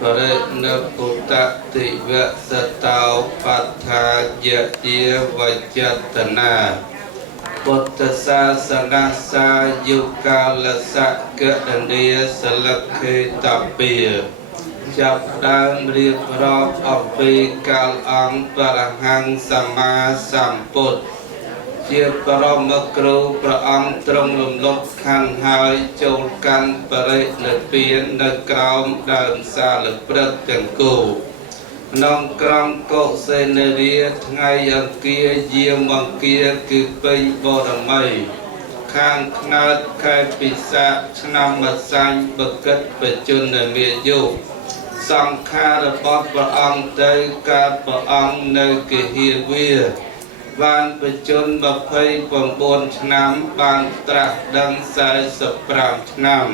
បរិណពុតតិវសតោបត្ថាយជាវចតនាពុទ្ធសាសនាសាយុកាលសកដនីសលខេតពាចាប់ដើមរៀបរាប់អំពីកាលអង្គបរហង្សសម្មាសម្ពុទ្ធជាបរមគ្រូព្រះអង្គទ្រង់លំលត់ខណ្ឌហើយចូលកាន់បរិនិព្វាននៅក្រោមដើមសាលព្រឹកទាំងគូក្នុងក្រុងកុសេនារាថ្ងៃអង្គារយាមអង្គារគឺពេញបរមីខាងខ្នើតខែពិសាខឆ្នាំម្សាញ់បកិតបជនមាយុសង្ខាររបស់ព្រះអង្គទៅកើតព្រះអង្គនៅគិហាវាបានបជន29ឆ្នាំបានត្រាស់ដឹង45ឆ្នាំ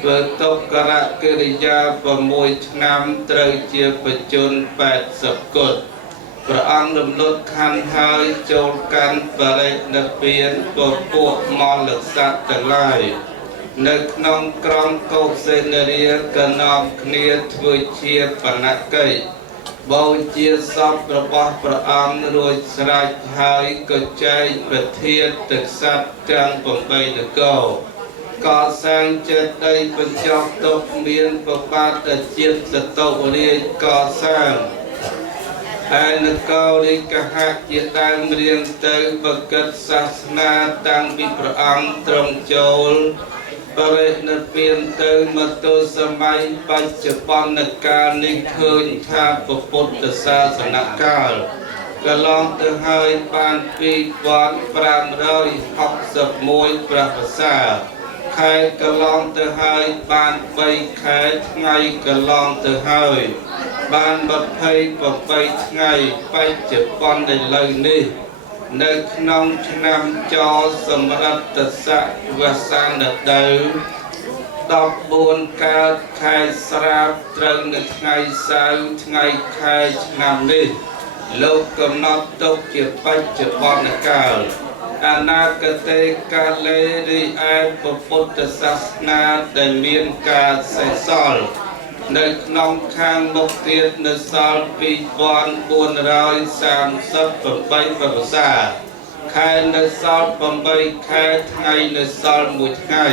ធ្វើទុក្ករកិរិយា6ឆ្នាំត្រូវជាបជន80គត់ព្រះអង្គរំលត់ខណ្ឌហើយចូលកាន់បរិនិព្វានពួកមលសត្វទាំងឡាយនៅក្នុងក្រុងកុសេនារាកណោមគ្នាធ្វើជាបណកិច្ចបូជាសពរបស់ព្រះអង្គរួចស្រេចហើយក៏ចែកប្រធានទឹកសត្វទាំង8នគរកសាងចេតិយបញ្ចុះទុកមានប្របាទជាតិសតុរាជកសាងហើយនគររាជកហៈជាដើមរៀងទៅបកិតសាសនាតាំងពីព្រះអង្គទ្រង់ចូលបរិនិព្វានទៅមកទល់សម័យបច្ចុប្បន្នកាលនេះឃើញថាពុទ្ធសាសនកាលកន្លងទៅហើយបាន2561ព្រះវស្សាខែកន្លងទៅហើយបាន3ខែថ្ងៃកន្លងទៅហើយបាន28ថ្ងៃបច្ចុប្បន្នឥឡូវនេះនៅក្នុងឆ្នាំចសម្រិទ្ធស័កវស្សានដូវ14កើតខែស្រាប់ត្រូវនៅថ្ងៃសៅរ៍ថ្ងៃខែឆ្នាំនេះលោកកំណត់ទុកជាបច្ចុប្បន្នកាលអនាគតកាលរីឯពុទ្ធសាសនាដែលមានការសេសសល់នៅក្នុងខាងមុខទៀតនៅសល់2438ប្រវត្តិសាស្ត្រខែនៅសល់8ខែថ្ងៃនៅសល់1ថ្ងៃ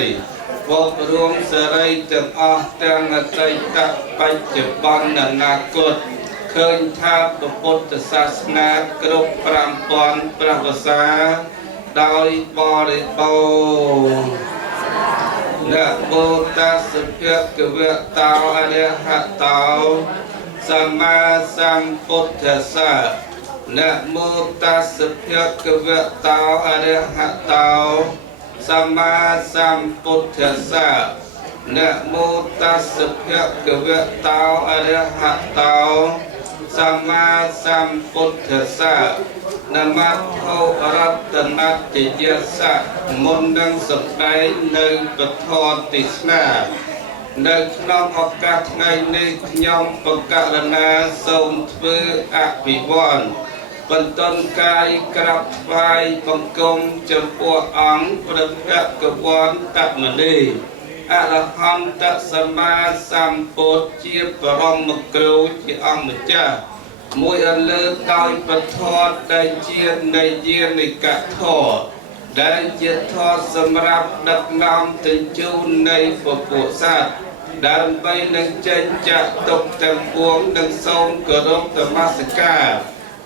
បូករួមសេរីទាំងអស់ទាំងអតីតបច្ចុប្បន្នអនាគតឃើញថាពុទ្ធសាសនាគ្រប់5000ព្រះវស្សាដោយបរិបូរណ៍นะโมตัสสะภะคะวะโตอะระหะโตสัมมาสัมพุทธัสสะนะโมตัสสะภะคะวะโตอะระหะโตสัมมาสัมพุทธัสสะนะโมตัสสะภะคะวะโตอะระหะโตสัมมาสัมพุทธัสสะนมัสโอรัตนัตติยสะមុននឹងសម្ដែងនៅពធទេសនានៅក្នុងឱកាសថ្ងៃនេះខ្ញុំបង្ករណាសូមធ្វើអភិវន្ទបន្ទន់កាយក្រាបថ្វាយបង្គំចំពោះអង្គព្រះភគវន្តមនីអរហន្តសម្មាសម្ពុទ្ធជាបរមគ្រូជាអង្គម្ចាស់មួយអលើដោយពធដែលជានៃយានិកធម៌ដែលជាធម៌សម្រាប់ដឹកនាំទៅជូននៃពពួកសត្វដើម្បីនឹងចេញចាក់ទុកទាំងពួងនឹងសូមគោរពនមស្ការ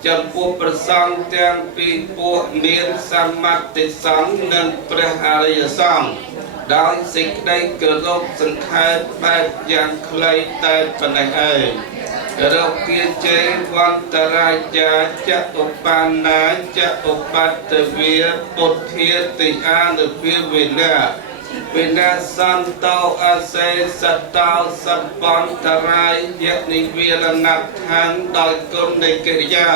ចំពោះព្រះសង្ឃទាំងពីរពួកមានសម្បត្តិសង្ឃនិងព្រះអរិយសង្ឃដោយសេចក្តីគោរពសង្ខេបបែបយ៉ាងខ្លីតែប៉ុណ្ណេះឯងរោគិជេវន្តរាជាចឧបាណាចឧបតវិពុទ្ធាតិអានុភាវេណាវិណាសន្តោអសេសតោសម្បន្តរាយយនិវិរណដ្ឋានដោយគុណនៃកិរិយា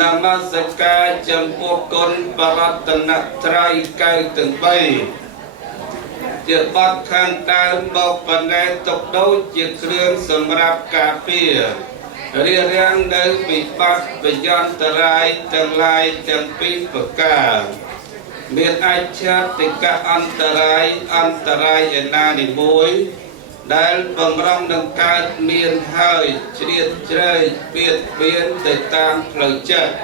នមស្ការចំពោះគុណបរតនត្រ័យ9ទាំង3ជាបទខាងដើមមកបណ្ណែទុកដូចជាគ្រឿងសម្រាប់ការពាររារាំងនៅវិបត្តិបយន្តរាយទាំងឡាយទាំងពីរប្រការមានអច្ឆតិកអន្តរាយឯណានីមួយ ដែលបំរុងនឹងកើតមានហើយជ្រៀតជ្រែកបៀតបៀនទៅតាមផ្លូវចិត្ត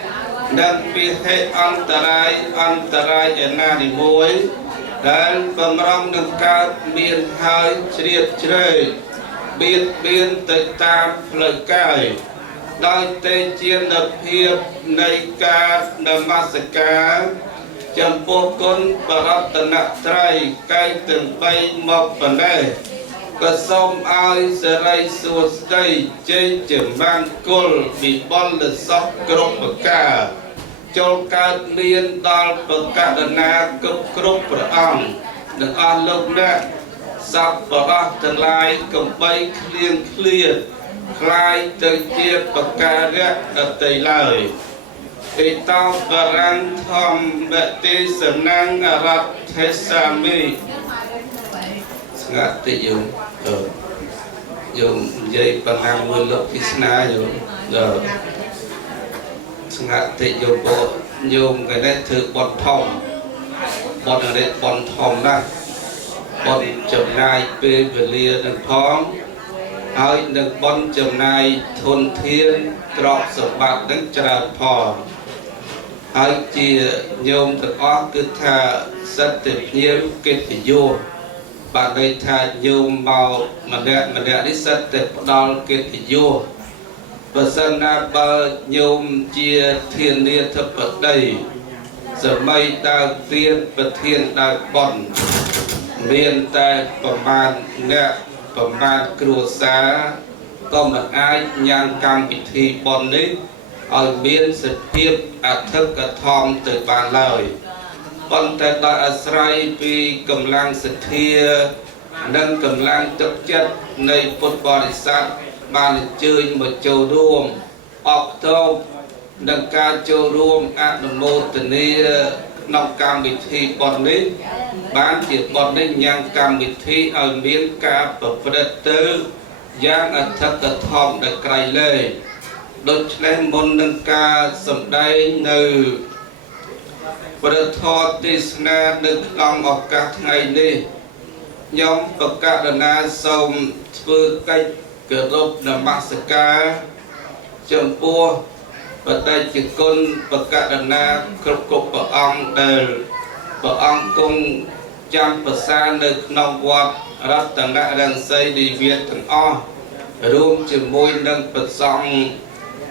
និងពីហេតុអន្តរាយឯណានីមួយដែលបំរុងនឹងកើតមានហើយជ្រៀតជ្រែកបៀតបៀនទៅតាមផ្លូវកាយដោយតែជានិភាពនៃការនមស្ការចំពោះគុណបរតនត្រ័យកែកទាំង3មកប៉ុណ្ណេះក៏សូមឲ្យសិរីសួស្តីជ័យចម្រើនគុលវិបុលសពគ្រប់ប្រការចូលកើតមានដល់បកដណាគ្រប់ព្រះអង្គនិងអស់លោកអ្នកសពបរោះទាំងឡាយកំបីឃ្លៀងឃ្លាតคล้ายទៅជាបការៈដតីឡើយអេតោបរាំងធម្មទេសនាងអរដ្ឋេសាមីស្ងាត់តិយំនិយាយបណ្ណាមួយលោកពិស្នាយំស្ងាត់តិយំបងញោមគេនេះធ្វើបន់ធំបន់នេះបន់ធំណាស់បន់ចំណាយពេលវេលានឹងផងហើយនឹងបន់ចំណាយធនធានទ្រព្យសម្បត្តិនឹងច្រើនផងហើយជាញោមទាំងអស់គឺថាសិទ្ធិភ្ញៀវកិត្តិយសបានន័យថាញោមមកម្នាក់នេះសិទ្ធិផ្ដល់កិត្តិយសបើសិនណាបើញោមជាធានាធិបតីសម័យដើមទៀនប្រធានដើមបន់មានតែប្រមាណអ្នកប្រមាណគ្រួសារក៏មិនអាចញ៉ាំកម្មពិធីបន់នេះឲ្យមានសភាពអធិកធមទៅបានឡើយប៉ុន្តែដោយអាស្រ័យពីកម្លាំងសទ្ធានិងកម្លាំងទឹកចិត្តនៃពុទ្ធបរិស័ទបានអញ្ជើញមកចូលរួមអបតបនឹងការចូលរួមអនុមោទនាក្នុងកម្មវិធីបន់នេះបានជាបន់នេះញ៉ាំកម្មវិធីឲ្យមានការប្រព្រឹត្តទៅយ៉ាងអធិកធមដល់ក្រៃលែងដូច្នេះមុននឹងការសម្ដែងនៅព្រះធម៌ទេសនានៅក្នុងឱកាសថ្ងៃនេះខ្ញុំប្រកាសណាសូមធ្វើកិច្ចគោរពនមស្ការចំពោះបដិជគុណប្រកាសណាគ្រប់ព្រះអង្គដែលព្រះអង្គគង់ចាំប្រសានៅក្នុងវត្តរតនរង្សីនិវេទទាំងអស់រួមជាមួយនឹងព្រះសង្ឃ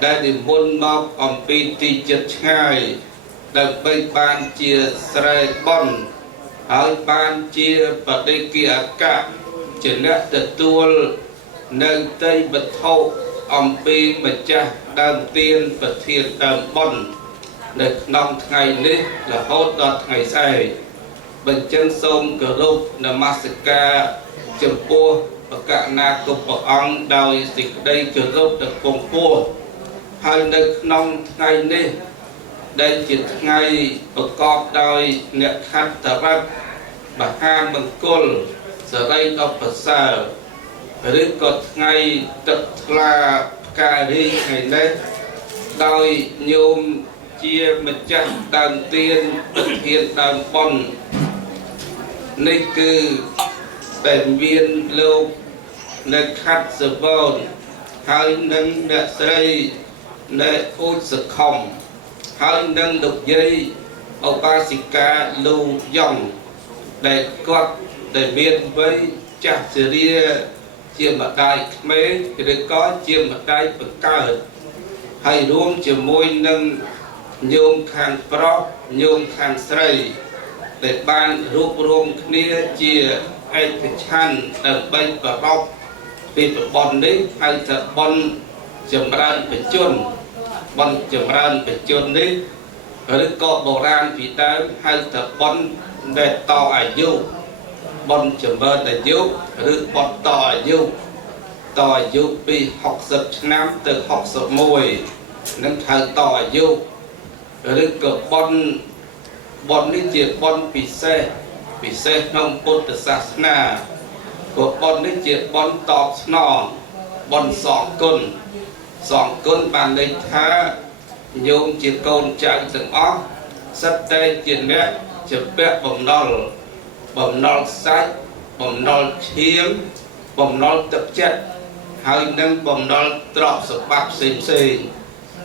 ដែលនិមន្តមកអំពីទីជិតឆ្ងាយដើម្បីបានជាស្រែបន់ហើយបានជាបដិគិអកៈជាអ្នកទទួលនៅតីវត្ថុអំពីម្ចាស់ដើមទៀនប្រធានដើមបន់នៅក្នុងថ្ងៃនេះរហូតដល់ថ្ងៃស្អែកបញ្ចឹងសូមគោរពនមស្ការចំពោះបកណាគុំព្រះអង្គដោយសេចក្តីគោរពដ៏គង់ខ្ពស់ហើយនៅក្នុងថ្ងៃនេះដែលជាថ្ងៃប្រកបដោយអ្នកខត្តរៈមហាមង្គលសិរីដ៏ប្រសើរឬក៏ថ្ងៃទឹកថ្លាផ្ការីថ្ងៃនេះដោយញោមជាម្ចាស់ដើមទៀនប្រធានដើមបន់នេះគឺដែលមានលោកនៅខត្តសវនហើយនឹងអ្នកស្រីនៅអូចសខំហើយនឹងលោកយាយឧបាសិកាលូយ៉ងដែលគាត់ដែលមានវ័យចាស់ជរាជាម្ដាយក្មេងឬក៏ជាម្ដាយបង្កើតហើយរួមជាមួយនឹងញោមខាងប្រុសញោមខាងស្រីដែលបានរួបរวมគ្នាជាឯកច្ឆន្ទដើម្បីប្រកបពីប្រព័ន្ធនេះហើយថាបន់ចម្រើនបជនបន់ចម្រើនបជននេះឬក៏បុរាណពីដើមហៅថាបន់ដែលតអាយុបន់ចម្រើនអាយុឬបន់តអាយុពី60ឆ្នាំទៅ61នឹងហៅតអាយុឬក៏បន់នេះជាបន់ពិសេសក្នុងពុទ្ធសាសនាព្រោះបន់នេះជាបន់តបស្នងបន់សងគុណបានន័យថាញោមជាកូនចៅទាំងអស់សិតតែជាអ្នកជាពាក់បំណុលសាច់បំណុលឈាម បំណុលទឹកចិត្តហើយនឹងបំណុលទ្រព្យសម្បត្តិផ្សេង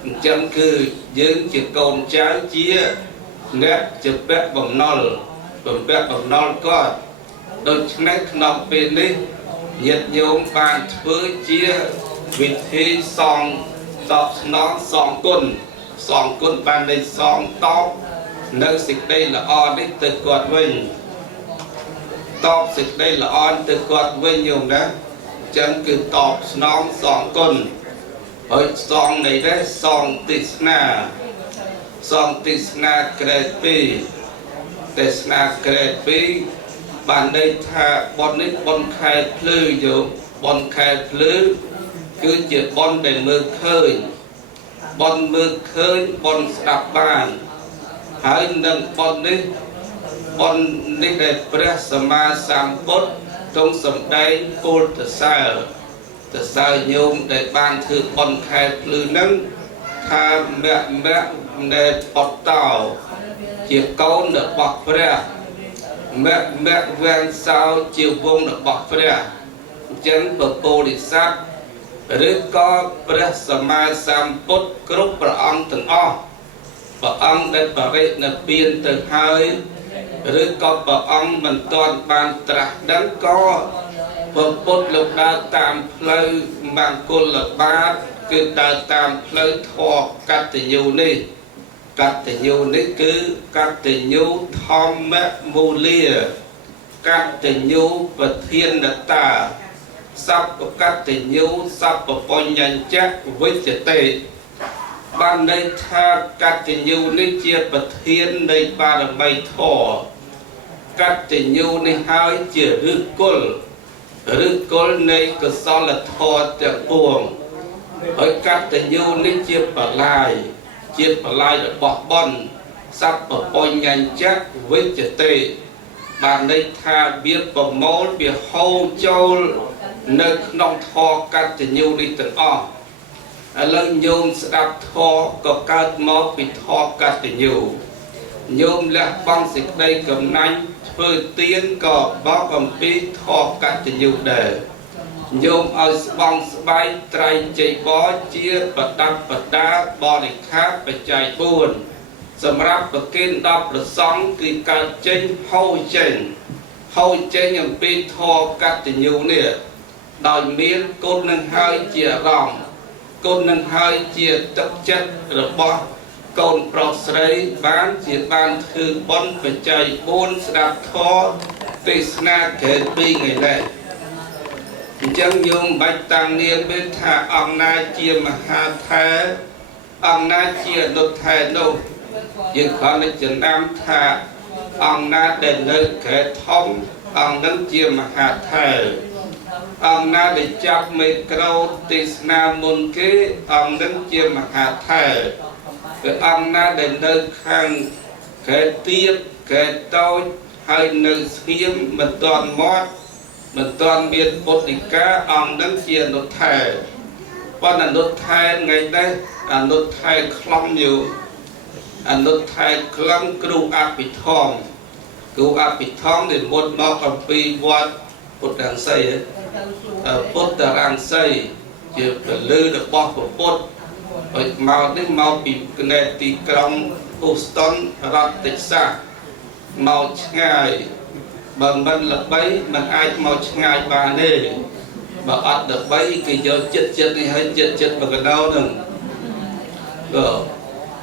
អញ្ចឹងគឺយើងជាកូនចៅជាអ្នកជាពាក់បំណុលគាត់ដូច្នេះក្នុងពេលនេះញាតិញោមបានធ្វើជាវិធីសងតបស្នងសងគុណបាននៃសងតបនៅសេចក្តីល្អនេះទៅគាត់វិញតបសេចក្តីល្អទៅគាត់វិញញោមណាចឹងគឺតបស្នងសងគុណហើយសងនៃនេះសងទេសនាក្រេត2ទេសនាក្រេត2បានន័យថាបុណ្យនេះបុណ្យខែភ្លឺយោបុណ្យខែភ្លឺគឺជាបុណ្យដែលមើលឃើញបុណ្យស្ដាប់បានហើយនឹងបុណ្យនេះដែលព្រះសម្មាសម្ពុទ្ធទ្រង់សម្ដែងពោលទៅសើញោមដែលបានធ្វើបុណ្យខែភ្លឺនឹងថាមគ្គនៃបតោជាកូនរបស់ព្រះមគ្គវាំងសោជាវងរបស់ព្រះអញ្ចឹងពពោធិសត្វឬក៏ព្រះសម្មាសម្ពុទ្ធគ្រប់ព្រះអង្គទាំងអស់ព្រះអង្គដែលបរិនិព្វានទៅហើយឬក៏ព្រះអង្គមិនទាន់បានត្រាស់ដឹងក៏ព្រះពុទ្ធលោកដើរតាមផ្លូវមង្គលបាតគឺដើរតាមផ្លូវធម៌កតញ្ញូនេះគឺកតញ្ញូធម្មមូលាកតញ្ញូប្រធានតាសព្វកតញ្ញូសព្វបញ្ញញ្ចវិជ្ជតេបានន័យថាកតញ្ញូនេះជាប្រធាននៃបារមីធម៌កតញ្ញូនេះហើយជាឫសគល់នៃកុសលធម៌ទាំងពួងហើយកតញ្ញូនេះជាបលាយរបស់បុណ្យសព្វបញ្ញញ្ចវិជ្ជតេបានន័យថាវាប្រមូលវាហូរចូលនៅក្នុងធម៌កតញ្ញូនេះទាំងអស់ឥឡូវញោមស្ដាប់ធម៌ក៏កើតមកពីធម៌កតញ្ញូញោមលះបង់សេចក្តីកំណាញ់ធ្វើទានក៏បោកអំពីធម៌កតញ្ញូដែរញោមឲ្យស្បង់ស្បែកត្រៃចីវរជាប្រដាប់ប្រដាបរិក្ខាបច្ច័យ4សម្រាប់ប្រគេនដល់ព្រះសង្ឃគឺកើតចេញហូរចេញអំពីធម៌កតញ្ញូនេះដោយមានគុណនឹងហើយជាអារម្មណ៍គុណនឹងហើយជាទឹកចិត្តរបស់កូនប្រុសស្រីបានធ្វើបុណ្យបច្ច័យ4ស្ដាប់ធម៌ទេសនាក្រេត2ថ្ងៃនេះអញ្ចឹងញោមបាច់តាំងនាមវិញថាអង្គណាជាមហាថេរអង្គណាជាអនុថេរនោះយើងគ្រាន់តែចំណាំថាអង្គណាដែលនៅក្រេតធំអង្គនឹងជាមហាថេរអង្គណាដែលចាប់មេក្រូទេសនាមុនគេអង្គនឹងជាមហាថេរគឺអង្គណាដែលនៅខាងក្រេតទៀបក្រេតតូចហើយនៅស្ងៀមមិនទាន់មាត់មិនទាន់មានពុទ្ធិកាអង្គនឹងជាអនុថេរប៉ុន្តែអនុថេរថ្ងៃនេះអនុថេរខ្លំយូរអនុថេរខ្លំគ្រូអភិធម្មដែលមុនមកអំពីវត្តពុទ្ធរាំងសីជាពលឺរបស់ពុទ្ធហើយមកនេះមកពីកណែទីក្រុងហូស្តុនរដ្ឋតិចសាសមកឆ្ងាយបើមិនល្បីមិនអាចមកឆ្ងាយបានទេបើអត់ល្បីគេយកចិត្តនេះឲ្យចិត្តបកដោនឹង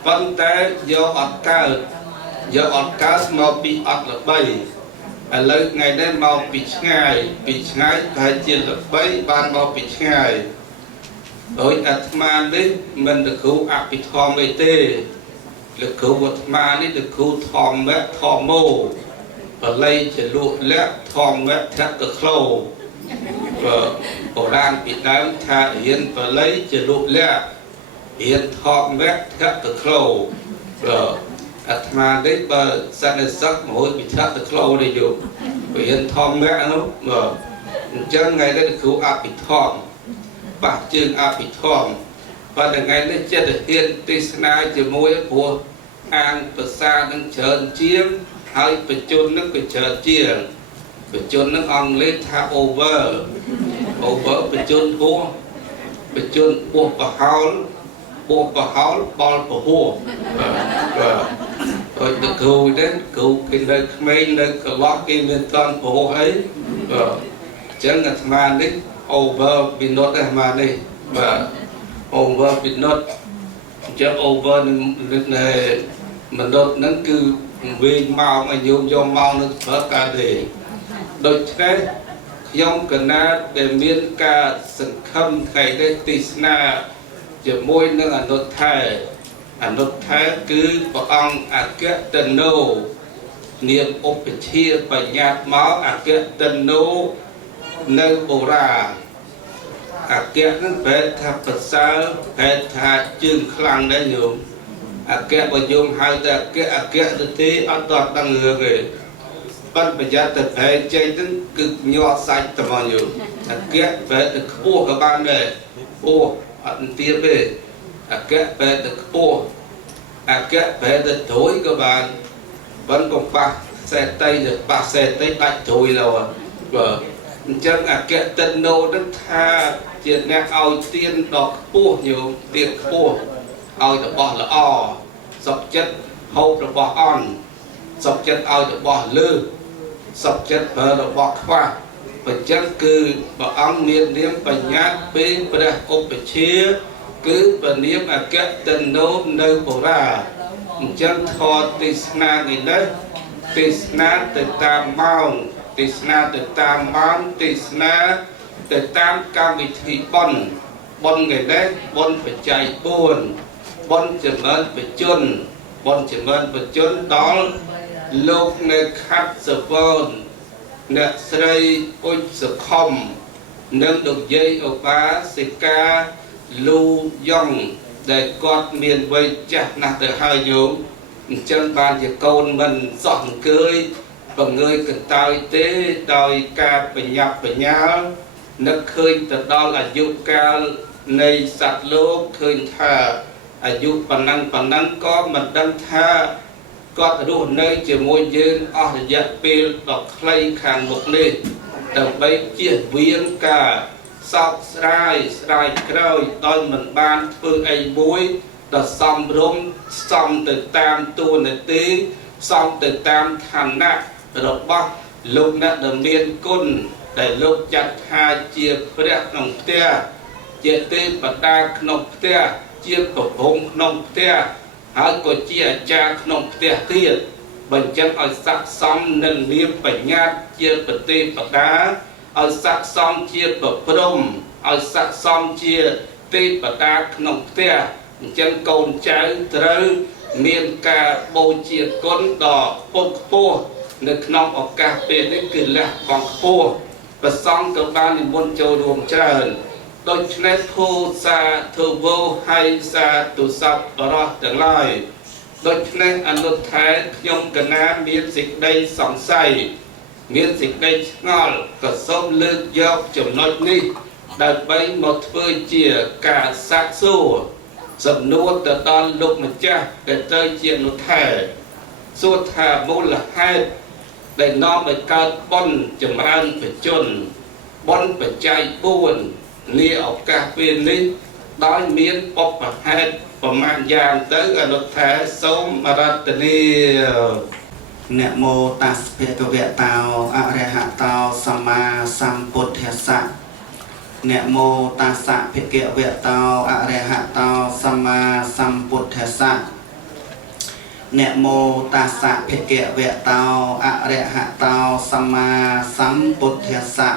ប៉ុន្តែយកអត់កើតមកពីអត់ល្បីឥឡូវថ្ងៃនេះមកពីឆ្ងាយប្រហែលជាល្បីបានមកពីឆ្ងាយដោយអាត្មានេះមិនទៅគ្រូអភិធម្មអីទេលោកគ្រូអាត្មានេះទៅគ្រូធម្មោបល័យជាលក់លក្ខធម្មធកក្លោបុរាណពីដើមថារៀនបល័យជាលក់លក្ខរៀនធម្មធកក្លោអាត្មានេះបើសិនសឹកមួយពិធកក្លោនេះយករៀនធម្មនោះអញ្ចឹងថ្ងៃនេះគ្រូអភិធម្មបាក់ជើងអភិធម្មប៉ុន្តែថ្ងៃនេះចិត្តហ៊ានទេសនាជាមួយព្រោះអានភាសានឹងច្រើនជាងហើយបញ្ជននឹងក៏ច្រើនជាងបញ្ជននឹងអង់គ្លេសថា over over បច្ចុប្បន្នពោះបច្ចុប្បន្នពោះប្រហោលបលពហោបាទទៅគ្រូទេគ្រូគេនៅក្មេងនៅកន្លោះគេមានតន់ពោះអីអញ្ចឹងអាត្មានេះ over ពីណុតអាត្មានេះបាទ over ពីណុតអញ្ចឹង over នៅមនុស្សហ្នឹងគឺវិញម៉ោងឲ្យយកម៉ោងនឹងប្រើការទេដូច្នេះខ្ញុំកណាដែលមានការសង្ឃឹមថ្ងៃនេះទេសនាជាមួយនឹងអនុថែគឺព្រះអង្គអគ្គតនោនាមឧបជាបញ្ញត្តិមកអគ្គតនោនៅបុរាអគ្គនឹងប្រែថាប្រសើរប្រែថាជើងខ្លាំងដែរញោមអគ្គបើញោមហៅតែអគ្គទៅទេអត់តដឹងរឿងទេប៉ុន្តែប្រយ័ត្នតែប្រែចេញហ្នឹងគឺញាត់សាច់តែមកញោមអគ្គប្រែទៅខ្ពស់ក៏បានដែរពោះអត់ទៀតទេអគ្គប្រែទៅខ្ពស់អគ្គប្រែទៅត្រួយក៏បានប៉ុន្តែកុំប៉ះសេតីទៅប៉ះសេតីដាច់ត្រួយឡើយបាទអញ្ចឹងអគ្គតនោនឹងថាជាអ្នកឲ្យទានដល់ខ្ពស់ញោមទានខ្ពស់ឲ្យរបស់ល្អសុខចិត្តហូបរបស់អន់សុខចិត្តឲ្យរបស់លើសុខចិត្តប្រើរបស់ខ្វះបញ្ចឹងគឺព្រះអង្គមាននាមបញ្ញត្តិពីព្រះឧបជាគឺព្រះនាមអគ្គតនោនៅបុរាអញ្ចឹងធម៌ទេសនានេះទេសនាទៅតាមម៉ោងទេសនាទៅតាមម៉ោងទេសនាទៅតាមកម្មវិធីបុណ្យថ្ងៃនេះបុណ្យបច្ច័យ4បុណ្យចម្រើនបច្ចុប្បន្នដល់លោកនៅខាត់សវនអ្នកស្រីអ៊ុចសខំនិងលោកយាយឧបាសិកាលូយ៉ងដែលគាត់មានវ័យចាស់ណាស់ទៅហើយញោមអញ្ចឹងបានជាកូនមិនសោះអង្គើយបង្ងើយកន្តើយទេដោយការបញ្ញត្តិបញ្ញើនឹកឃើញទៅដល់អាយុកាលនៃសត្វលោកឃើញថាអាយុប៉ុណ្ណឹងក៏មិនដឹងថាគាត់រស់នៅជាមួយយើងអស់រយៈពេលដ៏ខ្លីខាងមុខនេះដើម្បីជៀសវាងការសោកស្ដាយក្រោយដោយមិនបានធ្វើអីមួយដ៏សមរម្យសមទៅតាមតួនាទីសមទៅតាមឋានៈរបស់លោកអ្នកដែលមានគុណដែលលោកចាត់ថាជាព្រះក្នុងផ្ទះជាទេវតាក្នុងផ្ទះជាប្រភពក្នុងផ្ទះហើយក៏ជាអាចារ្យក្នុងផ្ទះទៀតបញ្ចឹងឲ្យស័ក្តិសមនឹងនាមបញ្ញត្តិជាប្រទេវតាឲ្យស័ក្តិសមជាប្រព្រំឲ្យស័ក្តិសមជាទេវតាក្នុងផ្ទះអញ្ចឹងកូនចៅត្រូវមានការបូជាគុណដ៏ពុតខ្ពស់នៅក្នុងឱកាសពេលនេះគឺលះបង់ខ្ពស់ព្រះសង្ឃក៏បាននិមន្តចូលរួមច្រើនដូច្នេះភូសាធុវោហើយសាទុសពបរោះទាំងឡាយដូច្នេះអនុថែខ្ញុំកណាមានសេចក្តីសង្ស័យមានសេចក្តីឆ្ងល់ក៏សូមលើកយកចំណុចនេះដើម្បីមកធ្វើជាការសាកសួរសំណួរទៅដល់លោកម្ចាស់ដែលទៅជាអនុថែសួរថាមូលហេតុដែលនាំឲ្យកើតបុណ្យចម្រើនបច្ចុប្បន្នបុណ្យបច្ច័យ4នាឱកាសពេលនេះដោយមានបុព្វហេតុប្រមាណយ៉ាងទៅអនុថែសូមរតនាนะโมตัสสะภะคะวะโตอะระหะโตสัมมาสัมพุทธัสสะนะโมตัสสะภะคะวะโตอะระหะโตสัมมาสัมพุทธัสสะนะโมตัสสะภะคะวะโตอะระหะโตสัมมาสัมพุทธัสสะ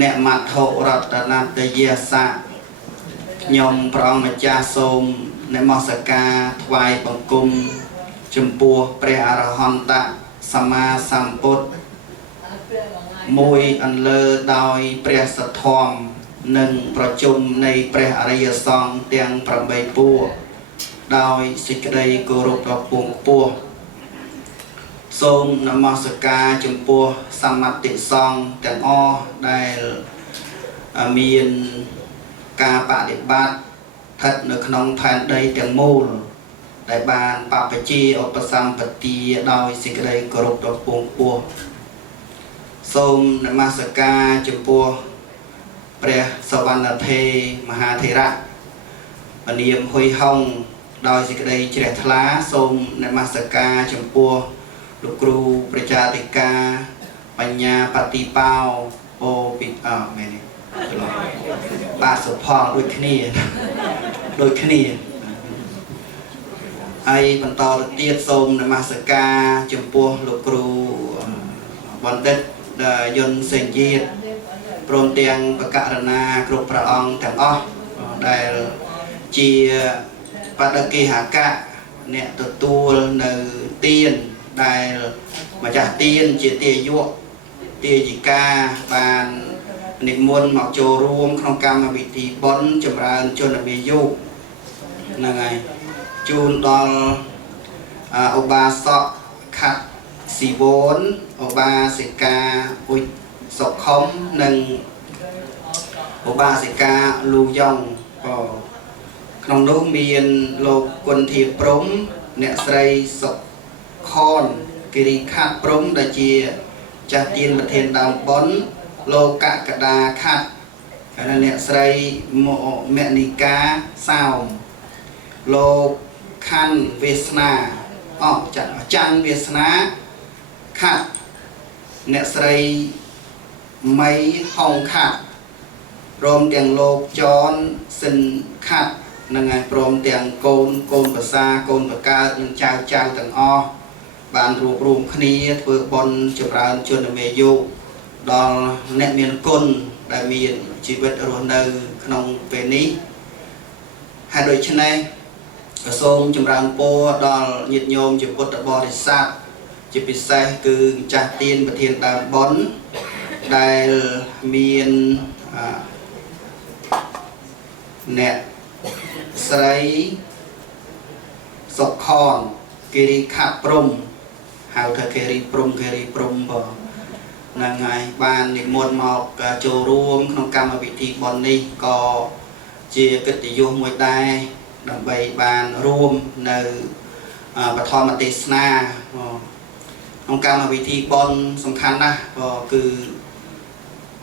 អ្នកមត្ថុរតនតយាសៈខ្ញុំព្រះអង្គម្ចាស់សូមនមស្ការថ្វាយបង្គំចំពោះព្រះអរហន្តសម្មាសម្ពុទ្ធមួយអន្លើដោយព្រះសទ្ធធម្មនិងប្រជុំនៃព្រះអរិយសង្ឃទាំង8ពួកដោយសេចក្តីគោរពដ៏ពងខ្ពស់សូមនមស្ការចំពោះសមត្ថិសង្ឃទាំងអស់ដែលមានការបដិបត្តិស្ថិតនៅក្នុងផែនដីទាំងមូលដែលបានបព្វជិឧបសម្បទាដោយសេចក្តីគោរពដ៏ពងខ្ពស់ស សូមនមស្ការចំពោះព្រះសវណ្ណថេរមហាថេរៈនាមហ៊ុយហុងដោយសេចក្តីជ្រះថ្លាសូមនមស្ការចំពោះលោកគ្រូប្រជាធិការបញ្ញាបតិបោអូពីមែនទេបាទសុផលដូចគ្នាហើយបន្តទៅទៀតសូមនមស្ការចំពោះលោកគ្រូបណ្ឌិតយុនសេងយាតព្រមទាំងបកករណាគ្រប់ព្រះអង្គទាំងអស់ដែលជាបដិគិហកៈអ្នកទទួលនៅទានដែលម្ចាស់ទានជាទាយុទាយិកាបាននិមន្តមកចូលរួមក្នុងកម្មវិធីបុណ្យចម្រើនជនមាយុហ្នឹងហើយជូនដល់ឧបាសកខាត់ស៊ីវូនឧបាសិកាពុជសុខុមនិងឧបាសិកាលូយ៉ុងក្នុងនោះមានលោកគុណធាព្រំអ្នកស្រីសុខនគិរីខាត់ព្រំដែលជាចាស់ទានប្រធានដើមបុណ្យលោកកកដាខាត់ហើយអ្នកស្រីមនិកាសោមលោកខាន់វាសនាច័ន្ទវាសនាខាត់អ្នកស្រីមីហុងខាត់ព្រមទាំងលោកចនសិនខាត់នឹងហើយព្រមទាំងកូនប្រសាកូនបកើតនិងចៅទាំងអស់បានរួបរวมគ្នាធ្វើបុណ្យចម្រើនជនមេយុដល់អ្នកមានគុណដែលមានជីវិតរស់នៅក្នុងពេលនេះហើយដូច្នេះក៏សូមចម្រើនពរដល់ញាតិញោមជាពុទ្ធបរិស័ទជាពិសេសគឺម្ចាស់ទានប្រធានដើមបុណ្យដែលមានអ្នកស្រីសុខនគិរីខាត់ព្រំហៅថាគិរីព្រំបងហ្នឹងហើយបាននិមន្តមកចូលរួមក្នុងកម្មវិធីបុណ្យនេះក៏ជាកិត្តិយសមួយដែរដើម្បីបានរួមនៅបឋមទេសនាក្នុងកម្មវិធីបុណ្យសំខាន់ណាស់ក៏គឺ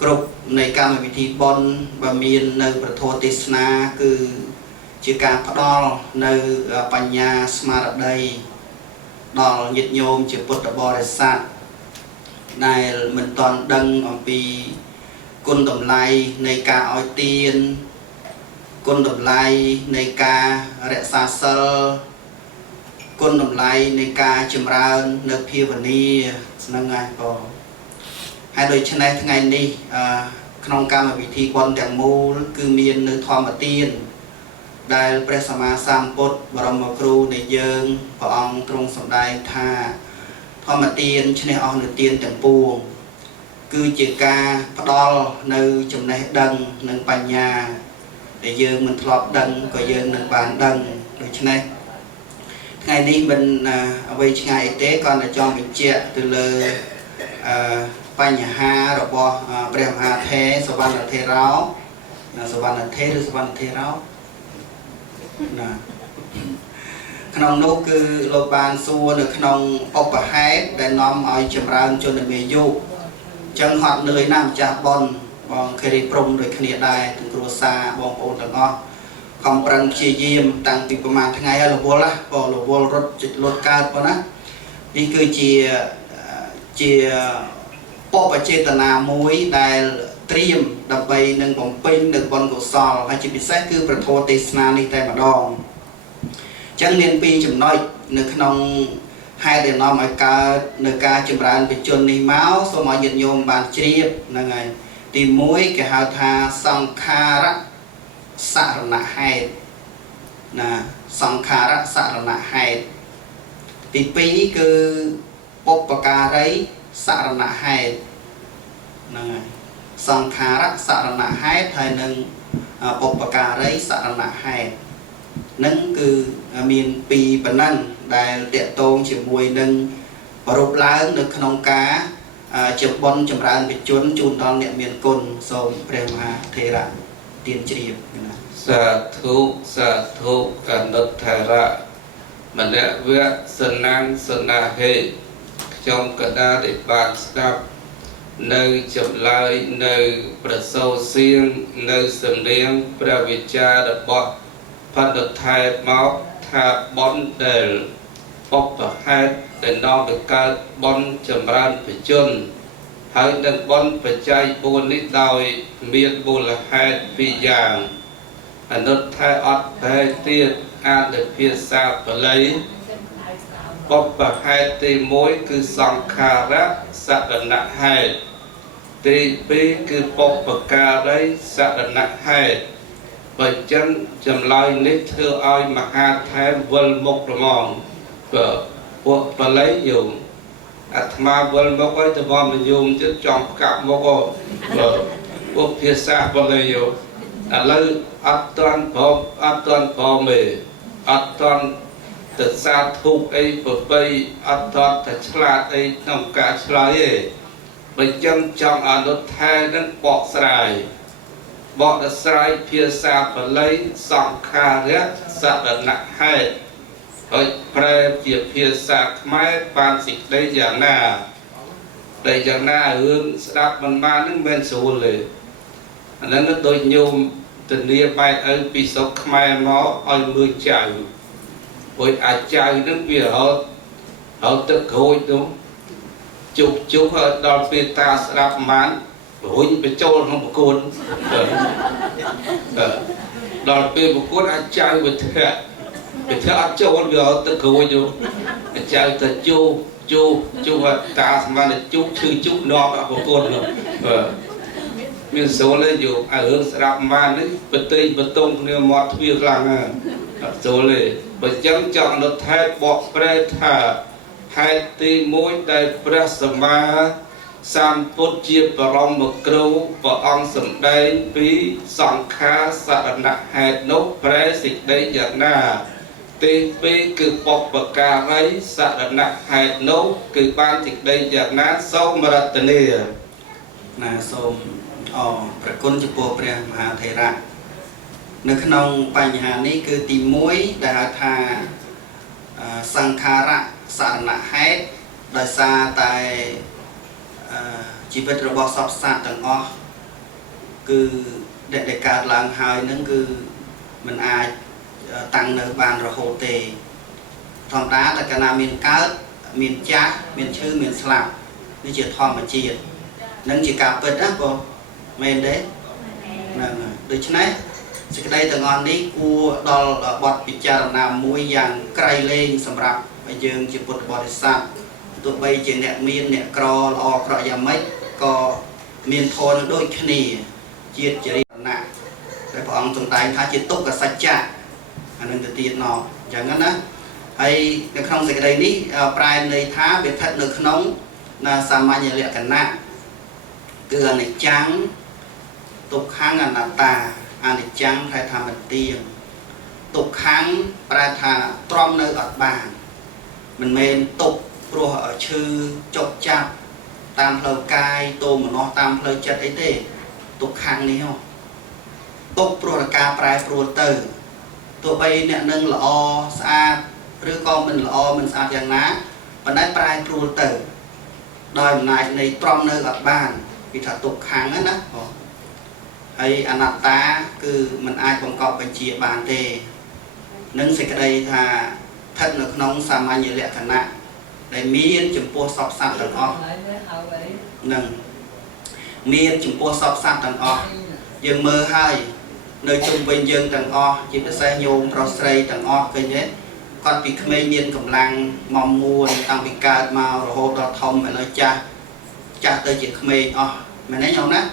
គ្រប់នៃកម្មវិធីបុណ្យបើមាននៅប្រធមទេសនាគឺជាការផ្ដល់នៅបញ្ញាស្មារតីដល់ញាតិញោមជាពុទ្ធបរិស័ទដែលមិនទាន់ដឹងអំពីគុណតម្លៃនៃការឲ្យទានគុណតម្លៃនៃការរក្សាសិលគុណតម្លៃនៃការចម្រើននៅភាវនាហ្នឹងហើយបងហើយដូច្នេះថ្ងៃនេះក្នុងកម្មវិធីបុណ្យទាំងមូលគឺមាននៅធម្មទានដែលព្រះសម្មាសម្ពុទ្ធបរមគ្រូនៃយើងព្រះអង្គទ្រង់សម្ដែងថាធម្មទានឈ្នះអស់នៅទានទាំងពួងគឺជាការផ្ដល់នៅចំណេះដឹងនិងបញ្ញាដែលយើងមិនធ្លាប់ដឹងក៏យើងនឹងបានដឹងដូច្នេះថ្ងៃនេះមិនអ្វីឆ្ងាយទេគ្រាន់តែចង់បញ្ជាក់ទៅលើបញ្ហារបស់ព្រះមហាថេរសវណ្ណថេរោសវណ្ណថេរឬសវណ្ណថេរោណាក្នុងនោះគឺលោកបានសួរនៅក្នុងឧបហេតុដែលនាំឲ្យចម្រើនជនមេយុចឹងហត់នឿយណាស់ម្ចាស់បុណ្យបងគិរីព្រំដូចគ្នាដែរទាំងគ្រួសារបងប្អូនទាំងអស់ខំប្រឹងព្យាយាមតាំងពីប្រហែលថ្ងៃហើយរវល់ណាបងរវល់រត់ចិត្តលត់កើតប៉ុណ្ណានេះគឺជាបបចេតនាមួយដែលត្រៀមដើម្បីនឹងបំពេញនៅបុណ្យកុសលហើយជាពិសេសគឺប្រធមទេសនានេះតែម្ដងចឹងមានពីរចំណុចនៅក្នុងហេតុដែលនាំឲ្យកើតនៅការចម្រើនបជននេះមកសូមឲ្យញាតិញោមបានជ្រាបហ្នឹងហើយទី1គេហៅថាសង្ខារសរណហេតុណាសង្ខារសរណហេតុទី2គឺបុព្វការីសរណហេតុហ្នឹងហើយសង្ខារសរណហេតុហើយនឹងបុព្វការីសរណហេតុនឹងគឺមានពីរប៉ុណ្ណឹងដែលតកតងជាមួយនឹងប្រពឡើងនៅក្នុងការជាបុណ្យចម្រើនបជនជូនដល់អ្នកមានគុណសូមព្រះមហាថេរៈទានជ្រាបណាសាធុអនុត្តរៈមនវៈសនាំងសនាហេខ្ញុំកដាដែលបានស្ដាប់ nơi chậm lại nơi bật sâu xiên nơi sầm đen pra việt cha đập bọt phát đợt thai máu tha bón đều bọc và hai để nó được ca bón chậm ran phải chôn hai đợt bón phải chay buồn ít đòi miền buồn là hai vì dạng đợt thai ọt hai tiệt an được phía xa và lấy bọc và hai tê mối cứ song kha rác sạ đợt nặng hai tê bê cứ bọc và ca đấy sạ đợt nặng hai bởi chân chầm lai nít thưa ai mà ha thái vân mục mong và buộc và lấy dùng mà vân mục ấy thì mong mình dùng chứ trong cặp mục và buộc phía xa và lấy dùng lấy toàn phò mề toàn thật xa thuộc ấy và bây toàn thật lát ấy nông cả lái ấy bởi chân trong đốt thai đang bọc xài bọt sài phía xa và lấy song kha rét sạ đợt nặng hai rồi pre phía phía xa máy ban dịch đây giả na hướng đáp bằng ba nước men số lệ nên nó đôi nhôm tình nia bay ở bị sốc máy nó oi mưa chảy với chảy nước bìa họ tự khôi đúng chụp họ đòn phía ta đáp mán hối bị trâu không có côn đòn pe một côn ăn chay bị thế ăn trâu ăn gạo tự khôi vô chay tự chu và ta mà là chu chữ no cả một côn rồi miền số lên dù hướng sạp man đấy bê tông như mọt việc làm số lên bởi chẳng chọn nó thay bọ pre thả hai tì mối đầy pre sama sam phốt chia và rong một câu và ông sầm đây phí song kha sạ nặng hạt nốt pre dịch đây giật na tê phí cứ bọc và cà rấy sạ nặng hạt nốt cứ ban dịch đây giật na sau mà đặt tên này là sômประคุณจะปูเปรียมหาเทระในขนมปัญหานี้คือตีมวยได้ทาสังขาระสารณะให้ได้ซาแต่ชีวิตระบบสับสนต่างอคือเด็กการล้างหายนั่นคือมันอาจตั้งในบานระโหเตทองด้าแต่การนามีนเกิดมีนจ้ามีนชื่อมีนสลับนี่จะทอมมาจีดนั่นจะกลับเปิดนะบ่เมนเด้นั่นโดยฉะนั้นสกได้แต่งอนนี้กูดอลบอดพิจารณามวยอย่างไกลเล่งสำหรับไปยืงจิตบุตรบริษัทตัวใบเจเนมีนเนี่ยกรอออกรอยาไม่ก็มีนโทนโดยขณีเจียดจริตนะแต่พอองค์ตรงใต้ท่าจิตตุกกับสัจจะอันนั้นจะตีนออย่างนั้นนะไอ้ในครองสกได้นี้ปลายในท้าเบ็ดทัดในขนมนาสามัญเรียกกันนะเกลือในจังตุกค้างอนัตตาอันในจังใครทำมันเตียงตุกค้างปลายทาตรอมในอัดบานมันเมนตุกปลัวชื่อจบจับตามเพลากายโตมันนอตามเพลจัดไอเต้ตุกค้างนี้เหรอตุกปลัวกาปลายปลัวเตอร์ตัวใบเนี่ยนึ่งละอสะอาดหรือก็มันละอมันสะอาดอย่างนั้นมันได้ปลายปลัวเตอร์โดยในตรอมในอัดบานวิถีตุกค้างนั้นนะไออนัตตาคือมันอาจบังคับไปเจียบานเตนึ่งสิ่งใดถ้าทัดในขนมสามัญเรียกกันนะได้มีนจุ่มปัวสอบสัตว์ต่างออกหนึ่งมีนจุ่มปัวสอบสัตว์ต่างออกยังมือให้ในจุ่มเป็นยังต่างออกจิตใจโยมเราใส่ต่างออกเป็นเนี้ยก่อนปีขมิ้นเย็นกำลังมอมมูลตั้งปีกาดมาโรโหดอทอมไปเลยจ้าเตยจิตขมิ้นอ๋อมันได้ยังนะ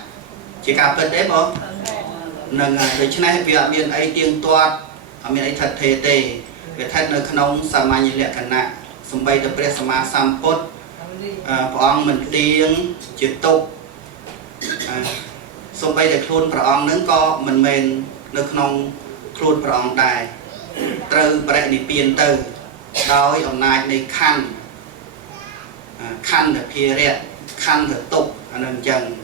chỉ cả phần đấy không? Nâng để cho nên việc miền ấy tiếng toát, miền ấy thật thế tề, về thật nơi khung sàm như lệ cẩn nặng, sum bay tập pre sama sampot, phong mình tiếng chỉ tục, sum bay để khuôn phong nướng co mình mền nơi khung khuôn phong đài, từ pre đi piên từ, đói ở này này khăn để phe rẹt, khăn để tục, anh chừng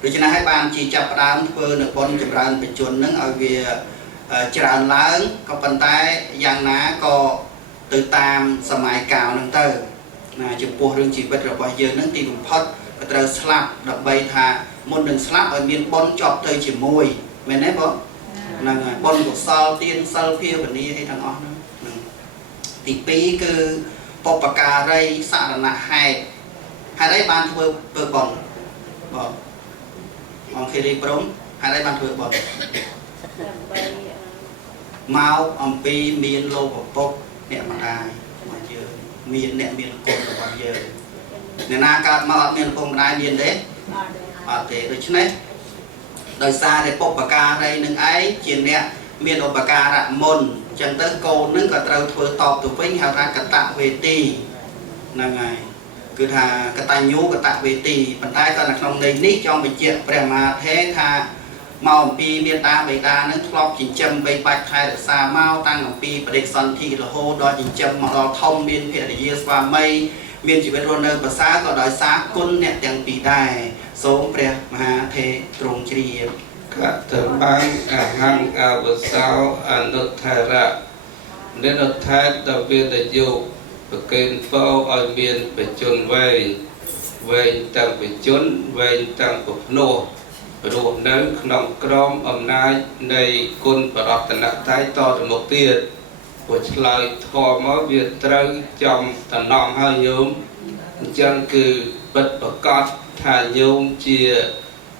โดยฉะนั้นให้บางจีจับร้านเพื่อหนึ่งบนจับร้านเป็นจวนนึงเอาเวียจานล้างก็ปันท้ายอย่างน้าก็ตื่นตามสมัยเก่านั่งเตอร์จุดปวดเรื่องจีบระบายเยอะนั่งตีบุพพด ត្រូវស្លាប់ដើម្បីថាមុននឹងស្លាប់ឲ្យមានបុណ្យជាប់ទៅជាមួយមែនទេបងហ្នឹងហើយបុណ្យកុសលទានសិលភាវនាអីទាំងអស់ហ្នឹងទី2គឺបុព្វការីសរណហេតុហេតុអីបានធ្វើបុណ្យបងអង្គេរីព្រំហេតុអីបានធ្វើបុណ្យមកអំពីមានលោកពុកអ្នកម្ដាយរបស់យើងមានអ្នកមានគុណរបស់យើងអ្នកណាកើតមកអត់មានគុណម្ដាយមានទេអត់ទេដូច្នេះដោយសារតែបុព្វការីនឹងឯងជាអ្នកមានឧបការៈមុនអញ្ចឹងទៅកូននឹងក៏ត្រូវធ្វើតបទៅវិញហៅថាកតវេទីហ្នឹងហើយគឺថាកតញ្ញូកតវេទីប៉ុន្តែក៏នៅក្នុងន័យនេះចង់បញ្ជាក់ព្រះមហាថេរថាមកអំពីមេត្តាបិតានឹងធ្លាប់ចិញ្ចឹមបីបាច់ថែរក្សាមកតាំងអំពីបដិសន្ធិរហូតដល់ចិញ្ចឹមមកដល់ធំមានភរិយាស្វាមីមានជីវិតរស់នៅប្រសើរក៏ដោយសារគុណអ្នកទាំងពីរដែរសូមព្រះមហាថេរទ្រង់ជ្រាបកតបាំងអហង្អវសោអនុថរៈនិរថេតវេទយុប្រកេនពោឲ្យមានបជនវែងតាំងបជនវែងតាំងពភ្នោះរស់នៅក្នុងក្រមអំណាចនៃគុណបរតនត្រ័យតទៅមុខទៀតព្រោះឆ្លើយធម៌មកវាត្រូវចំតំណងហើយញោមអញ្ចឹងគឺពិតប្រកបថាញោមជា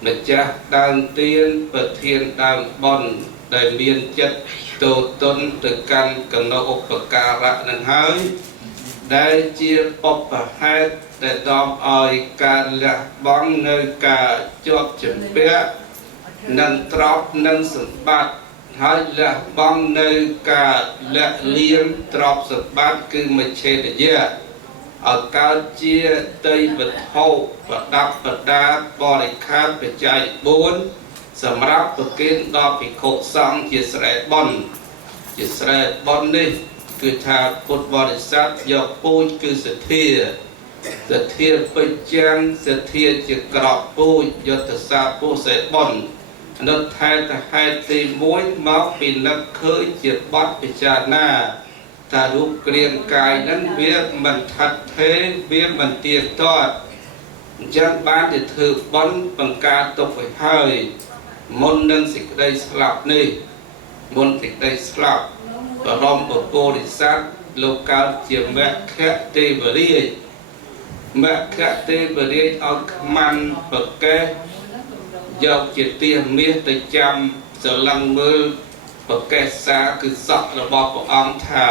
ម្ចាស់ដើមទានប្រធានដើមបុណ្យដែលមានចិត្តទទុនទៅកាន់កំណត់ឧបការៈនឹងហើយដែលជាបុព្វហេតុដែលនាំឲ្យការលះបង់នៅការជាប់ជំពាក់និងទ្រព្យនិងសម្បត្តិហើយលះបង់នៅការលាក់លៀមទ្រព្យសម្បត្តិគឺមច្ឆេតយៈឲ្យកើតជាតីវត្ថុប្រដាប់ប្រដាបរិក្ខារបច្ច័យ4សម្រាប់ប្រគេនដល់ភិក្ខុសង្ឃជាស្រែបុណ្យជាស្រែបុណ្យនេះគឺថាពុទ្ធបរិស័ទយកពូជគឺសទ្ធាពេជ្ចាំងសទ្ធាជាក្របពូជយុទ្ធសាពុសេបុណ្យអនុថេតហេតុទី1មកពីនឹកឃើញជាបទពិចារណាថារូបគ្រាងកាយនឹងវាមិនថិតថេរវាមិនទៀងទាត់អញ្ចឹងបានទៅធ្វើបុណ្យបង្ការទុកឲ្យហើយមុននឹងសេចក្តីស្លាប់នេះមុនសេចក្តីស្លាប់បរមពុទ្ធរិស័ទលោកកើតជាមគ្គទេវរាជមគ្គទេវរាជឲ្យខ្មាន់ប្រកេះយកជាទាមាសទៅចាំស្រឡឹងមើលប្រកេះសាគឺសក់របស់ព្រះអង្គថា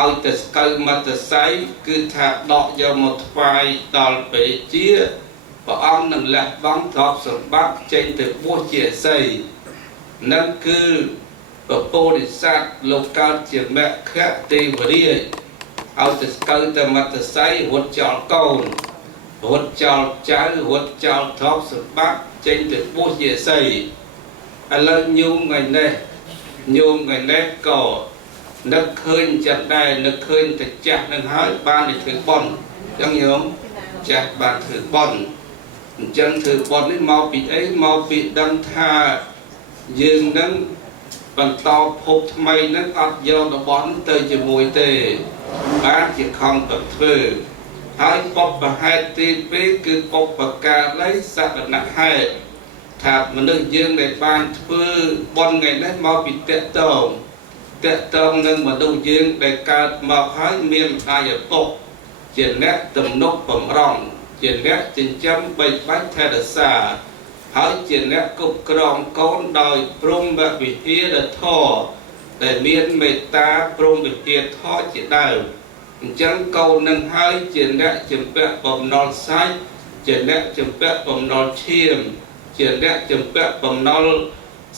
ឲ្យទៅស្កូវមត្តស័យគឺថាដកយកមកថ្វាយដល់ពេជាព្រះអង្គនឹងលះបង់ទ្រព្យសម្បត្តិចេញទៅបួសជាសីនឹងគឺពពោធិសត្វលោកកើតជាមគ្គទេវរាជឲ្យទៅស្កូវទៅមត្តស័យរត់ចោលកូនរត់ចោលចៅរត់ចោលទ្រព្យសម្បត្តិចេញទៅបួសជាសីឥឡូវញោមថ្ងៃនេះក៏នឹកឃើញចិត្តដែរនឹកឃើញតែចាស់នឹងហើយបានទៅធ្វើបុណ្យអញ្ចឹងញោមចាស់បានធ្វើបុណ្យអញ្ចឹងធ្វើបុណ្យនេះមកពីអីមកពីដឹងថាយើងនឹងបន្តភពថ្មីនឹងអត់យករបស់នឹងទៅជាមួយទេបានជាខំទៅធ្វើហើយបុព្វហេតុទី2គឺបុព្វការីសរណហេតុថាមនុស្សយើងដែលបានធ្វើបុណ្យថ្ងៃនេះមកពីតេតងនឹងមនុស្សយើងដែលកើតមកហើយមានម្ដាយឪពុកជាអ្នកទំនុកបំរុងជាអ្នកចិញ្ចឹមបីបាច់ថែរក្សាហើយជាអ្នកគ្រប់គ្រងកូនដោយព្រហ្មវិហារធម៌ដែលមានមេត្តាព្រហ្មវិហារធម៌ជាដើមអញ្ចឹងកូននឹងហើយជាអ្នកជំពាក់បំណុលសាច់ជាអ្នកជំពាក់បំណុលឈាមជាអ្នកជំពាក់បំណុល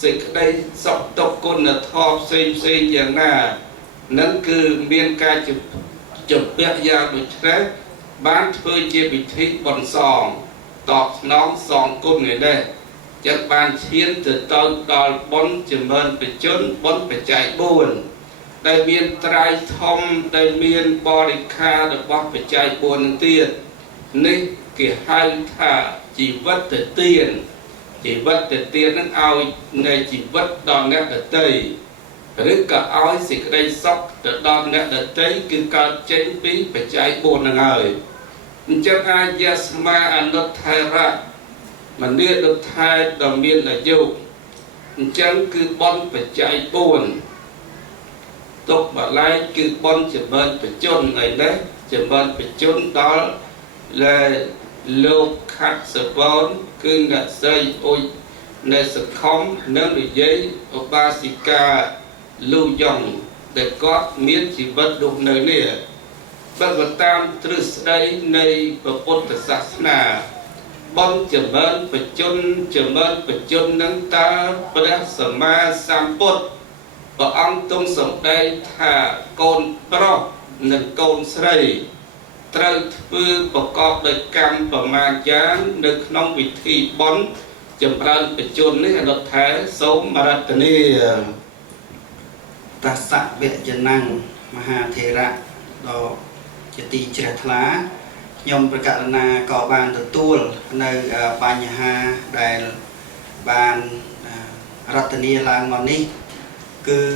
សេចក្តីសុខទុក្ខគុណធម៌ផ្សេងយ៉ាងណានឹងគឺមានការជំពាក់យ៉ាងដូចនេះបានធ្វើជាពិធីបុណ្យសងតបស្នងសងគុណឯនេះចឹងបានឈានទៅដល់បុណ្យចម្រើនបជនបុណ្យបច្ច័យ4ដែលមានត្រៃធំដែលមានបរិក្ខាររបស់បច្ច័យ4នឹងទៀតនេះគេហៅថាជីវិតទៅទាននឹងឲ្យនៃជីវិតដល់អ្នកដទៃឬក៏ឲ្យសេចក្តីសុខទៅដល់អ្នកដទៃគឺកើតចេញពីបច្ច័យ4នឹងហើយអ จังอาญาสมาอนุทายระมันเรียกดุทายดอมีนอายุจังคือบอนปัจจัยปูนตกบาลายคือบอนจะเบินปัจจุนไงนะจะเบินปัจจุนต่อเลยโลกขัดสะบอนคือเงาใส่อุยในสังคมนั่งด้วยยัยอบาสิกาลูยองแต่ก็มีชีวิตดุในเนี่ยบังตามตรึกได้ในพระพุทธศาสนาบอนจะเบินปัจจุนจะเบินปัจจุนนั้นตาพระสัมมาสัมพุทธพระองค์ทรงทรงได้ถ้าโกนเพราะหนึ่งโกนใส่ตรึกเพื่อประกอบด้วยกรรมประมาณอย่างในขนมวิธีบอนจำรันปัจจุนนี้เราแท้สมมรัตนีตัสสะเวจนังมหาเถระดอกจติเจริญทลายมประกาศนาก่อบานตัวตัวในปัญหาได้บานรัตนีลางวันนี้คือ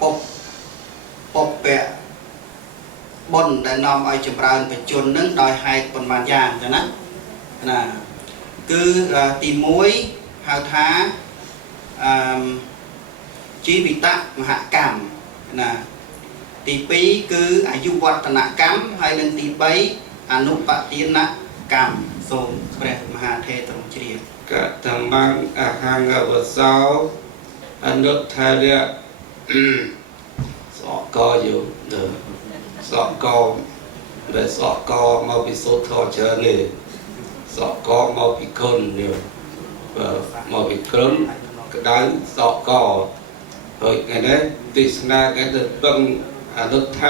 ปบแปะบนได้นำไอจำรันปัจจุนนั้นโดยให้ปนบานยางจ้ะนะคือตีมวยหาวท้าชีวิตมหากรรมนะตีปีคืออายุวัฒนกรรมให้หนึ่งตีใบอนุปฏิณกรรมทรงพระมหาเทตรงเฉียบกะธรรมังอาหังอวสาวอนุทาเรียสอกกออยู่เด้อสอกกอแบบสอกกอมาพิสูจน์ทอเชิญนี่สอกกอมาพิคนเนี่ยมาพิคนก็ได้สอกกอเฮ้ยไงเนี่ยติสนาไงเด็กบังอนุท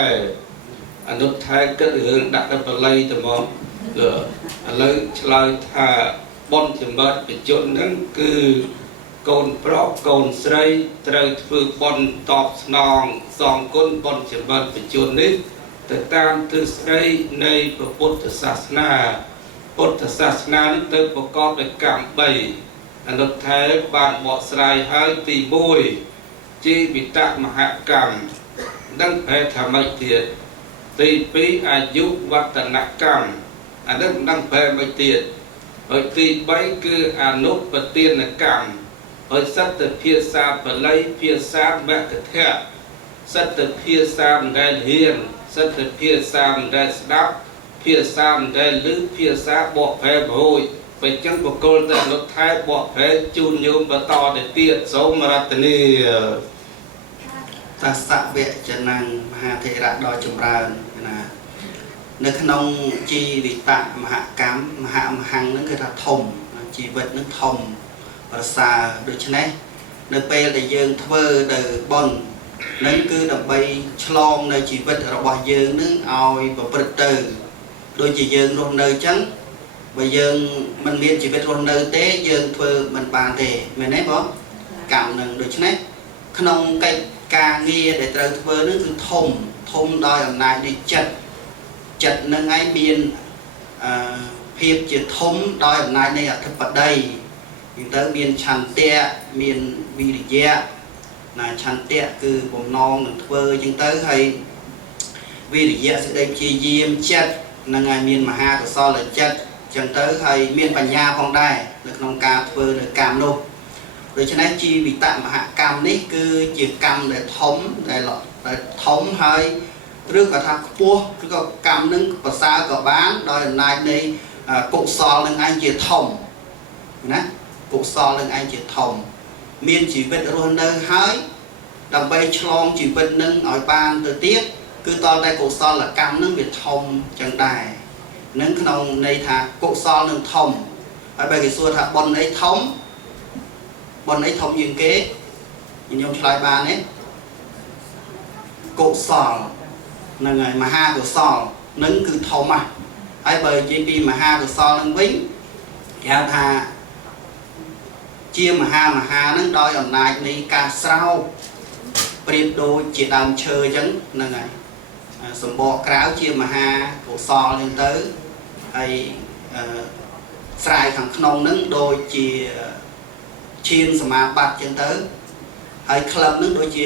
ายก็เรื่องดักได้ไปเลยแต่มองเลยชลายท่าบอนจำบัดไปจนนั้นคือโกนเพราะโกนใส่ตรึกฝึกบอนตอบสนองสองคนบอนจำบัดไปจนนี้แต่ตามตรึกใส่ในพระพุทธศาสนาพุทธศาสนานั้นเติมประกอบด้วยกรรมใบอนุทายบานบอกสลายหายตีบุยจีวิตะมหากรรมดังแพ้ธรรมะเทียตีปีอายุวัฒนกรรมอันนั้นดังแพ้ไม่เทียตีใบคืออนุปฏิณกรรมสัตว์เพียสามปลัยเพียสามแมกเทะสัตว์เพียสามได้เฮียนสัตว์เพียสามได้สดับเพียสามได้ลึกเพียสามบอกแพ้โอยไปจังปกลแต่รถท้ายบอกแพ้จูนโยมบต่อได้เตียสมรัตนีตัสสะเวจนังมหาเถระดอยจำราญนะในขนมจีวิตะมหากรรมมหามหังนั่นคือทมจีวิตนั่นทมภาษาโดยเฉพาะในเปรได้ยืงทเวอร์เดบอนนั่นคือดับใบฉลองในจีวิตเราบอกยืงนั่งเอาแบบเปิดเตอโดยจียืงรนเนยจังใบยืงมันมีจีวิตรนเนยเต้ยืงทเวอร์มันปานเต้ไม่ไหนบ่กรรมหนึ่งโดยเฉพาะขนมไก่กาเงียได้เติมเบอร์นั่นคือทมดอยอำนาจดิจัดนั่งไงมีนเพียบจิตทมดอยอำนาจในอัฐปัจจัยอย่างเติมมีนชันเตะมีนวิริยะนะชันเตะคือผมนองหนึ่งเบอร์อย่างเติมให้วิริยะsẽได้เชี่ยเยี่ยมจัดนั่งไงมีนมหาตัวซอเลยจัดอย่างเติมให้มีนปัญญาพองได้ในขนมกาเบอร์ในกามโลโดยฉะนั้นชีวิตมหากรรมนี้คือจิตกรรมได้ทมได้หลอดได้ทมให้เรื่องกระทำปัวหรือกรรมนึงภาษากับบ้านโดยนายในกุศลนึงอันจิตทมนะกุศลนึงอันจิตทมมีชีวิตรวนเดินให้ดำไปฉลองชีวิตนึงอ่อยบานตัวเตี้ยคือตอนได้กุศลกรรมนึงเป็นทมจังได้นึงขนมในทางกุศลนึงทมไอ้ใบกิส่วนทางบนในทมบนไอ้ทมยืนเก๊ยินยมชลายบานเนี่ยกุศลนั่นไงมหากุศลนั่นคือทมไอ้ใบจีปีมหากุศลนั่นวิ่งแก้วทาเชี่ยมหานั่นดอยอำนาจในการเศร้าเปรียบโดยจิตดำเชยจังนั่นไงสมบูรณ์กล้าวเชี่ยมหากุศลยังเต๋อไอ้สายขังขนมนั่นโดยจีชีนสมาบัติจังเต๋อไอ้คลับนึงโดยจี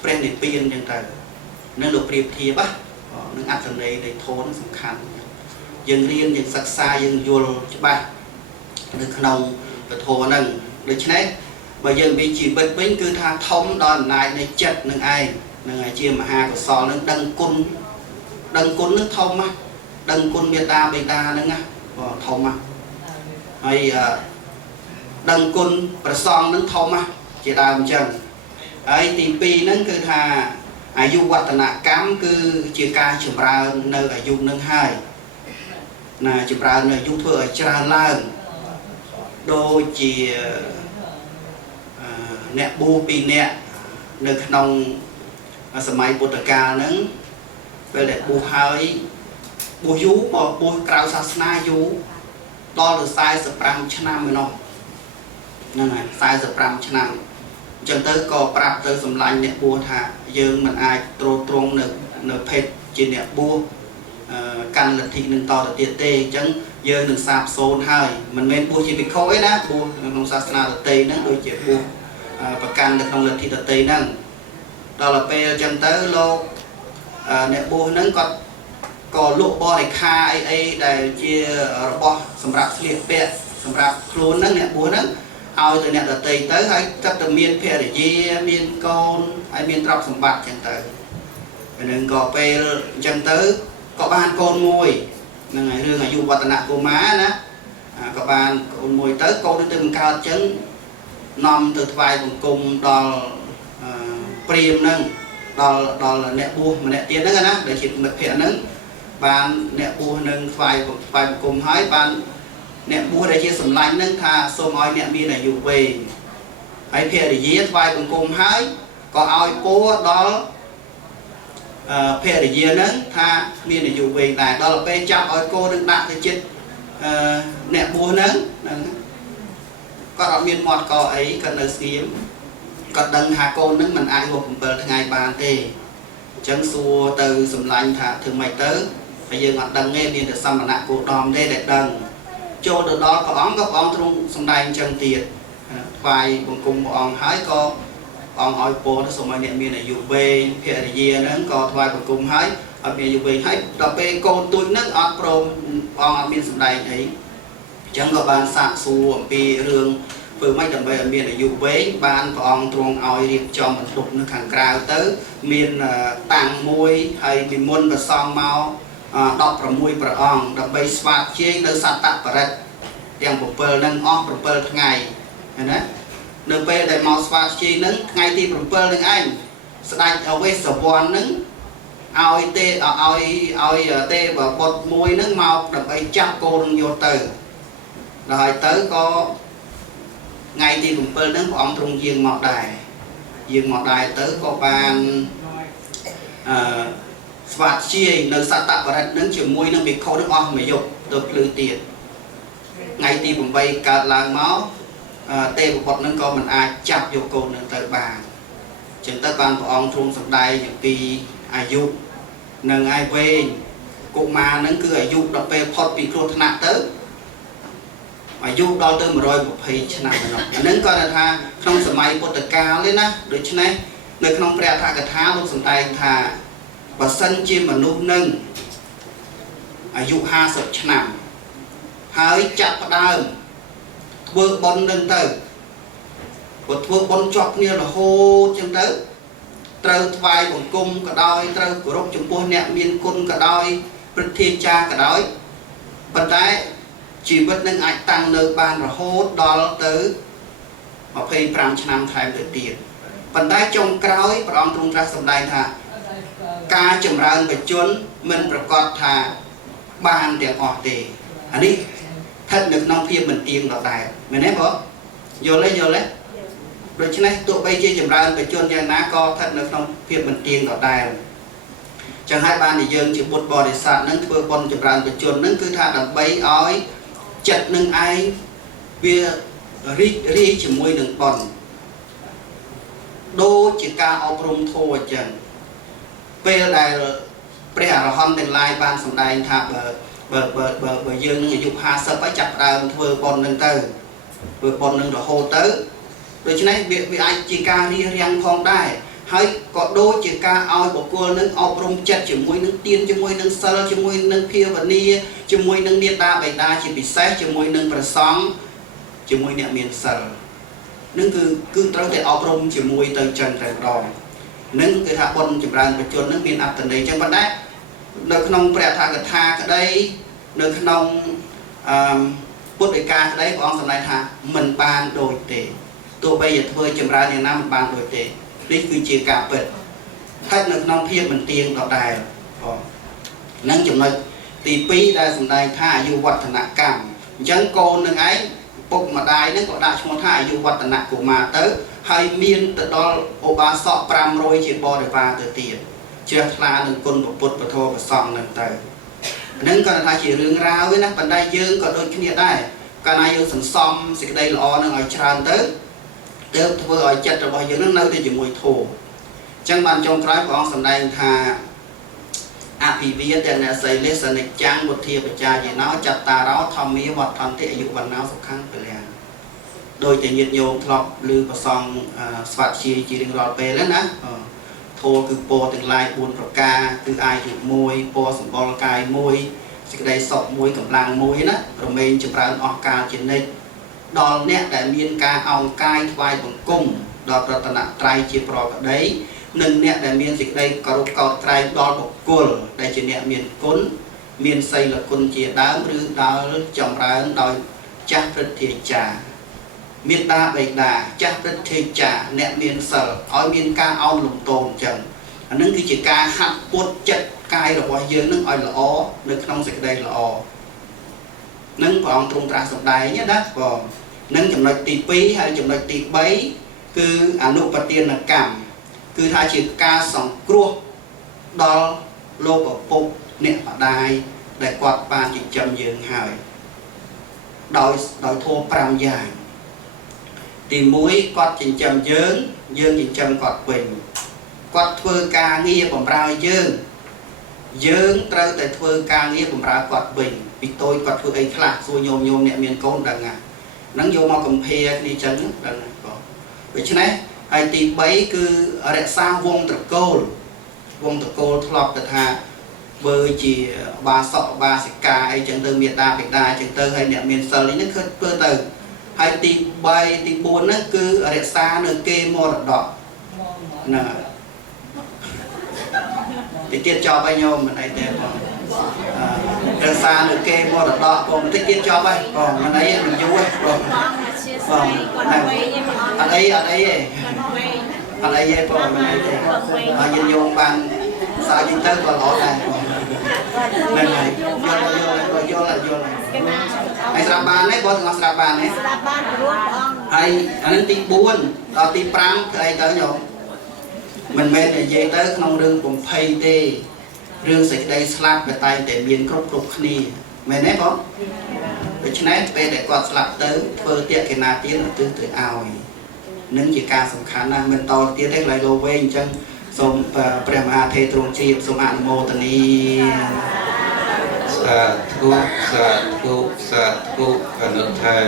เปรนในปีนจังเต๋อนั่นเราเปรียบเทียบปะ នឹងអត្ថន័យនៃធម៌នឹងសំខាន់យើងរៀនយើងសិក្សាយើងយល់ច្បាស់នៅក្នុងពធហ្នឹងដូច្នេះបើយើងមានជីវិតវិញគឺថាធំដល់អំណាចនៃចិត្តនឹងឯងនឹងឯជាមហាកុសលនឹងដឹងគុណនឹងធំណាស់ដឹងគុណមេត្តាបិតាហ្នឹងណាធំណាស់ហើយដឹងគុណប្រសងនឹងធំណាស់ជាដើមអញ្ចឹងហើយទី2ហ្នឹងគឺថាអាយុវឌ្ឍនកម្មគឺជាការចម្រើននៅអាយុនឹងហើយណាចម្រើននៅអាយុធ្វើឲ្យច្រើនឡើងដូចជាអ្នកបួស2នាក់នៅក្នុងសម័យពុទ្ធកាលហ្នឹងពេលដែលបួសហើយបួសយូរមកបួសក្រៅសាសនាយូរដល់ទៅ45ឆ្នាំឯណោះហ្នឹងហើយ45ឆ្នាំអញ្ចឹងទៅក៏ប្រាប់ទៅសម្លាញ់អ្នកបួសថាយើងមិនអាចទ្រទ្រង់នៅភេទជាអ្នកបួសកាន់លទ្ធិនឹងតទៅទៀតទេអញ្ចឹងយើងនឹងសាបសូន្យហើយមិនមែនបួសជាភិក្ខុទេណាបួសក្នុងសាសនាដទៃហ្នឹងដូចជាបួសប្រកាន់នៅក្នុងលទ្ធិដទៃហ្នឹងដល់ពេលអញ្ចឹងទៅលោកអ្នកបួសហ្នឹងគាត់ក៏លក់បរិខាអីដែលជារបស់សម្រាប់ស្លៀកពាក់សម្រាប់ខ្លួនហ្នឹងអ្នកបួសហ្នឹងឲ្យទៅអ្នកដទៃទៅហើយគាត់ទៅមានភរិយាមានកូនហើយមានទ្រព្យសម្បត្តិអញ្ចឹងទៅហ្នឹងក៏ពេលអញ្ចឹងទៅក៏បានកូនមួយហ្នឹងហើយរឿងអាយុវឌ្ឍនកុមារណាក៏បានកូនមួយទៅកូនទៅបង្កើតអញ្ចឹងនាំទៅថ្វាយបង្គំដល់ព្រាហ្មណ៍ហ្នឹងដល់អ្នកបួសម្នាក់ទៀតហ្នឹងណាដែលជាមិត្តភក្តិហ្នឹងបានអ្នកបួសនឹងថ្វាយបង្គំហើយបានអ្នកបួសដែលជាសម្លាញ់ហ្នឹងថាសូមឲ្យអ្នកមានអាយុវែងហើយភរិយាថ្វាយបង្គំហើយក៏ឲ្យពរដល់ភរិយាហ្នឹងថាមានអាយុវែងដែរដល់ពេលចាប់ឲ្យកូននឹងដាក់ទៅចិត្តអ្នកបួសហ្នឹងគាត់អត់មានមាត់កអីគាត់នៅស្ងៀមគាត់ដឹងថាកូនហ្នឹងមិនអាចរស់7ថ្ងៃបានទេអញ្ចឹងសួរទៅសម្លាញ់ថាធ្វើម៉េចទៅហើយយើងអត់ដឹងទេមានតែសមណៈគោដំទេដែលដឹងចូលទៅដល់ព្រះអង្គក៏ព្រះអង្គទ្រង់សម្ដែងអញ្ចឹងទៀតថ្វាយបង្គំព្រះអង្គហើយក៏ព្រះអង្គឲ្យពរទៅសូមឲ្យអ្នកមានអាយុវែងភរិយាហ្នឹងក៏ថ្វាយបង្គំហើយឲ្យមានអាយុវែងហើយដល់ពេលកូនទូចហ្នឹងអត់ព្រមព្រះអង្គអត់មានសម្ដែងអីអញ្ចឹងក៏បានសាកសួរអំពីរឿងធ្វើម៉េចដើម្បីឲ្យមានអាយុវែងបានព្រះអង្គទ្រង់ឲ្យរៀបចំបន្ទប់នៅខាងក្រៅទៅមានតាំងមួយហើយនិមន្តព្រះសង្ឃមក16ព្រះអង្គដើម្បីស្វាធ្យាយនៅសត្តបរិទ្ធទាំង7ហ្នឹងអស់7ថ្ងៃឃើញណានៅពេលដែលមកស្វាធ្យាយហ្នឹងថ្ងៃទី7ហ្នឹងឯងស្ដេចអវេសវណ្ណហ្នឹងឲ្យទេវបុត្រមួយហ្នឹងមកដើម្បីចាប់កូនយកទៅដល់ហើយទៅក៏ថ្ងៃទី7ហ្នឹងព្រះអង្គទ្រង់យាងមកដែរទៅក៏បានស្វាធ្យាយនៅសត្តបរិទ្ធនឹងជាមួយនឹងភិក្ខុនឹងអស់មួយយប់ទៅភ្លឺទៀតថ្ងៃទី8កើតឡើងមកទេវបុត្រនឹងក៏មិនអាចចាប់យកកូននឹងទៅបានអញ្ចឹងទៅបានព្រះអង្គទ្រង់សម្ដែងអំពីអាយុនឹងឯវែងកុមារនឹងគឺអាយុដល់ពេលផុតពីគ្រោះថ្នាក់ទៅអាយុដល់ទៅ120ឆ្នាំហ្នឹងអានឹងគាត់ថាក្នុងសម័យពុទ្ធកាលទេណាដូច្នេះនៅក្នុងព្រះអដ្ឋកថាលោកសម្ដែងថាបើសិនជាមនុស្សនឹងអាយុ50ឆ្នាំហើយចាប់ផ្ដើមធ្វើបុណ្យនឹងទៅគាត់ធ្វើបុណ្យជាប់គ្នារហូតចឹងទៅត្រូវថ្វាយបង្គំក៏ដោយត្រូវគោរពចំពោះអ្នកមានគុណក៏ដោយព្រឹទ្ធាចារ្យក៏ដោយប៉ុន្តែជីវិតនឹងអាចតាំងនៅបានរហូតដល់ទៅ25ឆ្នាំថែមទៅទៀតប៉ុន្តែចុងក្រោយព្រះអង្គទ្រង់ត្រាស់សម្ដែងថាការចម្រើនបច្ចុប្បន្នមិនប្រកាសថាបានទាំងអស់ទេអានេះស្ថិតនៅក្នុងភាពមិនទៀងដដែលមែនទេបងយល់ទេដូច្នេះទោះបីជាចម្រើនបច្ចុប្បន្នយ៉ាងណាក៏ស្ថិតនៅក្នុងភាពមិនទៀងដដែលចឹងហើយបានតែយើងជាបុត្របរិស័ទនឹងធ្វើបុណ្យចម្រើនបច្ចុប្បន្ននឹងគឺថាដើម្បីឲ្យចិត្តនឹងឯងវារីករាយជាមួយនឹងបុណ្យដូចជាការអប់រំធម៌អញ្ចឹងពេលដែលព្រះអរហន្តទាំងឡាយបានសម្ដែងថាបើយើងនឹងអាយុ50ហើយចាប់ផ្ដើមធ្វើបុណ្យនឹងទៅធ្វើបុណ្យនឹងរហូតទៅដូច្នេះវាអាចជាការរៀបរៀងផងដែរ ហើយក៏ដូចជាការឲ្យបុគ្គលនឹងអប់រំចិត្តជាមួយនឹងទានជាមួយនឹងសិលជាមួយនឹងភាវនាជាមួយនឹងមេត្តាបិតាជាពិសេសជាមួយនឹងព្រះសង្ឃជាមួយអ្នកមានសិលនឹងគឺត្រូវតែអប់រំជាមួយទៅចឹងតែម្ដងនឹងគឺថាបុណ្យចម្រើនបជននឹងមានអត្ថន័យចឹងប៉ុន្តែនៅក្នុងព្រះអត្ថកថាក្តីនៅក្នុងពុទ្ធដីកាក្តីព្រះអង្គសម្ដែងថាមិនបានដូចទេទោះបីជាធ្វើចម្រើនយ៉ាងណាមិនបានដូចទេនេះគឺជាការពិតហើយនៅក្នុងភាពមិនទៀងដដែលនឹងចំណុចទី2ដែលសម្ដែងថាអាយុវឌ្ឍនកម្មអញ្ចឹងកូននឹងឯងពុកម្ដាយនឹងក៏ដាក់ឈ្មោះថាអាយុវឌ្ឍនកុមារទៅហើយមានទៅដល់ឧបាសក500ជាបរិវារទៅទៀតជ្រះថ្លានឹងគុណពុទ្ធពធប្រសង្ឃនឹងទៅហ្នឹងក៏ថាជារឿងរ៉ាវណាប៉ុន្តែយើងក៏ដូចគ្នាដែរកាលណាយើងសន្សំសេចក្តីល្អនឹងឲ្យច្រើនទៅទើបធ្វើឲ្យចិត្តរបស់យើងនឹងនៅតែជាមួយធម៌អញ្ចឹងបានចុងក្រោយព្រះអង្គសម្ដែងថាអភិវាទនសីលេសនិច្ចាំវុធាបច្ចាយេណោចត្តារោធម្មាវត្តន្តិអាយុវណ្ណោសុខੰពលៈដោយតែញាតិញោមធ្លាប់ឮប្រសងស្វាត់ជារៀងរាល់ពេលណាធម៌គឺពរទាំងឡាយ4ប្រការគឺអាយុ1ពរសម្បុរកាយ1សេចក្តីសុខ1កម្លាំង1ណារមែងចម្រើនអស់កាលជានិច្ចដល់អ្នកដែលមានការអោនកាយថ្វាយបង្គំដល់ប្រតនត្រ័យជាប្រកដីនិងអ្នកដែលមានសេចក្តីគោរពកោតក្រែងដល់បុគ្គលដែលជាអ្នកមានគុណមានសីលគុណជាដើមឬដល់ចម្រើនដោយចាស់ព្រឹទ្ធាចារ្យមេត្តាបិតាចាស់ព្រឹទ្ធាចារ្យអ្នកមានសិលឲ្យមានការអោនលំទោនអញ្ចឹងអានឹងគឺជាការហាត់ពុតចិត្តកាយរបស់យើងនឹងឲ្យល្អនៅក្នុងសេចក្តីល្អនឹងព្រះអង្គទ្រង់ត្រាស់សម្ដែងណាបងនឹងចំណុចទី2ហើយចំណុចទី3គឺអនុបទានកម្មគឺថាជាការសង្គ្រោះដល់លោកឪពុកអ្នកម្ដាយដែលគាត់បានចិញ្ចឹមយើងហើយដោយធម៌5យ៉ាងទី1គាត់ចិញ្ចឹមយើងចិញ្ចឹមគាត់វិញគាត់ធ្វើការងារបម្រើយើងត្រូវតែធ្វើការងារបម្រើគាត់វិញពីតូចគាត់ធ្វើអីខ្លះសួរញោមអ្នកមានកូនដឹងហ្នឹងយកមកកំភាគ្នាចឹងដឹងបងដូច្នេះហើយទី3គឺរក្សាវងត្រកូលធ្លាប់ទៅថាធ្វើជាបាសកបាសិកាអីចឹងទៅមេត្តាបិតាចឹងទៅហើយអ្នកមានសិលនេះគឺធ្វើទៅហើយទី3ទី4ហ្នឹងគឺរក្សានៅគេមរតកណាទីទៀតចប់ហើយញោមមិនអីទេបងរក្សានៅគេមរតកបងបន្តិចទៀតចប់ហើយបងមិនអីមិនយូរទេបងអត់អីទេបងមិនអីទេហើយយើងយកបានសើចទៅក៏ល្អដែរហ្នឹងហើយយល់ហើយស្រាប់បានទេបងទាំងអស់ស្រាប់បានទេស្រាប់បានព្រោះព្រះអង្គហើយអានឹងទី4ដល់ទី5គឺអីទៅញោមមិនមែននិយាយទៅក្នុងរឿងកំភៃទេរឿងសេចក្តីស្លាប់វាតែងតែមានគ្រប់គ្នាមែនទេបងដូច្នេះពេលដែលគាត់ស្លាប់ទៅធ្វើទានកេណាទានឧទ្ទិសទៅឲ្យនឹងជាការសំខាន់ណាស់មិនតទៀតទេឡើយលោវែងអញ្ចឹងសូមព្រះមហាថេរទ្រង់ជ្រាបសូមអនុមោទនាសាធុអនុថែ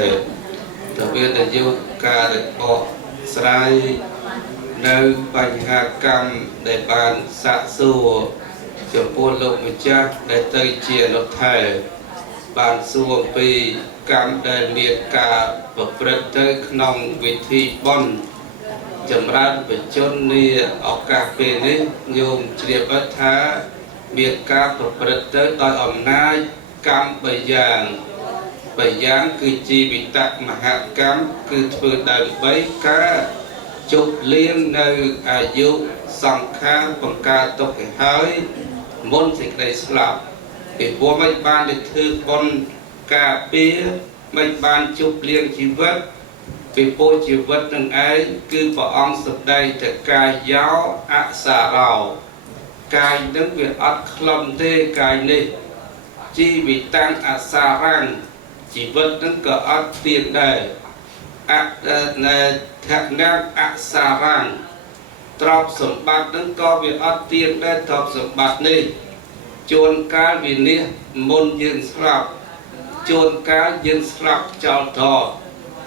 តវិទ្យុការរបកស្រាយនៅបញ្ហាកម្មដែលបានសាកសួរចំពោះលោកម្ចាស់ដែលទៅជាអនុថែបានសួរអំពីកម្មដែលមានការប្រព្រឹត្តទៅក្នុងវិធីបុណ្យចម្រើនបជននាឱកាសពេលនេះញោមជ្រាបថាមានការប្រព្រឹត្តទៅដោយអំណាចកម្ម3យ៉ាងគឺជីវិតមហាកម្មគឺធ្វើដើម្បីការជប់លៀងនៅអាយុសង្ខារបង្កើតទុកឲ្យហើយមុនសេចក្តីស្លាប់ពីព្រោះមិនបានទៅធ្វើបុណ្យការពារមិនបានជប់លៀងជីវិតពីពោជីវិតនឹងឯងគឺព្រះអង្គសម្ដែងតែកាយយោអសារោកាយនឹងវាអត់ខ្លំទេកាយនេះជីវិតាំងអសារังជីវិតនឹងក៏អត់ទៀងដែរអថនៈអសារังទ្រព្យសម្បត្តិនឹងក៏វាអត់ទៀងដែរទ្រព្យសម្បត្តិនេះជួនកាលវិនិច្ឆ័យមុនយើងស្លាប់ជួនកាលយើងស្លាប់ចោលថោ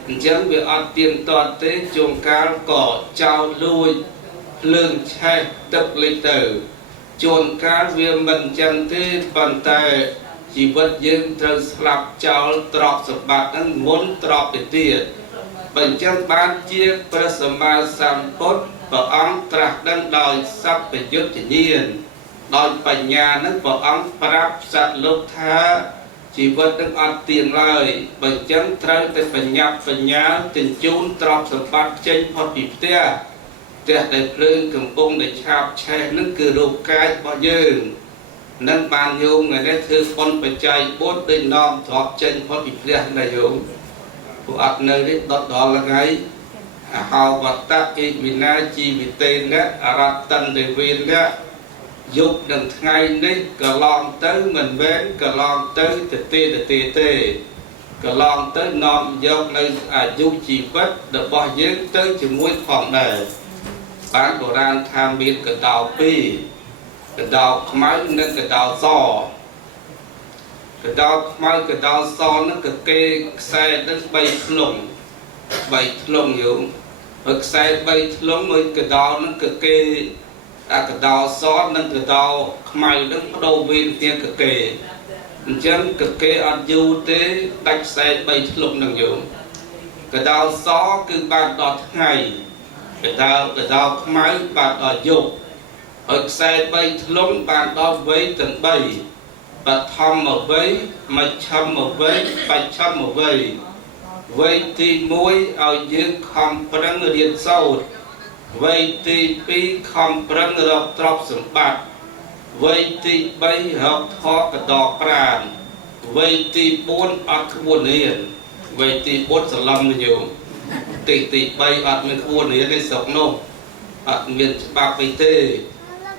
អញ្ចឹងវាអត់ទៀងទាត់ទេជួនកាលក៏ចោលលួច លឿងឆេះទឹកលេចទៅជួនកាលវាមិនចឹងទេប៉ុន្តែជីវិតយើងត្រូវស្លាប់ចោលទ្រព្យសម្បត្តិហ្នឹងមុនទ្រព្យទៅទៀតបញ្ចឹងបានជាព្រះសម្មាសម្ពុទ្ធព្រះអង្គត្រាស់ដឹងដោយសព្វយុត្តញ្ញាណដោយបញ្ញានឹងព្រះអង្គប្រាប់សត្វលោកថាជីវិតនឹងអត់ទៀងឡើយបើអញ្ចឹងត្រូវតែបញ្ញាបញ្ញាទញ្ជូនទ្រព្យសម្បត្តិចេញផុតពីផ្ទះដែលភ្លើងកំពុងតែឆាបឆេះនឹងគឺរូបកាយរបស់យើងនឹងបានយោមថ្ងៃនេះធ្វើបុណ្យបច្ច័យ4ដូចនាំទ្រព្យចេញផុតពីផ្ទះណាយោមពួកអត់នៅនេះដុតដល់ថ្ងៃអហោវតៈអេវិណាជីវិតេនៈអរតន្តិវេនៈយុគនឹងថ្ងៃនេះកន្លងទៅមិនមែនកន្លងទៅទេកន្លងទៅនាំយកនៅអាយុជីវិតរបស់យើងទៅជាមួយផងដែរបានបុរាណថាមានកដោ2កដោខ្មៅនិងកដោសកដោខ្មៅកដោសនឹងក៏គេខ្សែនឹង3ធ្លុងយោមហើយខ្សែ3ធ្លុងមួយកដោនឹងក៏គេកដោសនិងកដោខ្មៅនឹងបដូរវេនគ្នាក៏គេអញ្ចឹងក៏គេអត់យូរទេដាច់ខ្សែ3ធ្លុងនឹងយោមកដោសគឺបានដល់ថ្ងៃកដោខ្មៅបានដល់យប់ហើយខ្សែ3ធ្លុងបានដល់វ័យទាំង3បឋមវ័យមជ្ឈមវ័យបច្ឆមវ័យវ័យទី1ឲ្យយើងខំប្រឹងរៀនសូត្រវ័យទី2ខំប្រឹងរកទ្រព្យសម្បត្តិវ័យទី3រកធម៌កដោប្រាណវ័យទី4អត់ក្បួនរៀនវ័យទី4សឡំញោមទី3អត់មានក្បួនរៀនទេស្រុកនោះអត់មានច្បាប់អីទេ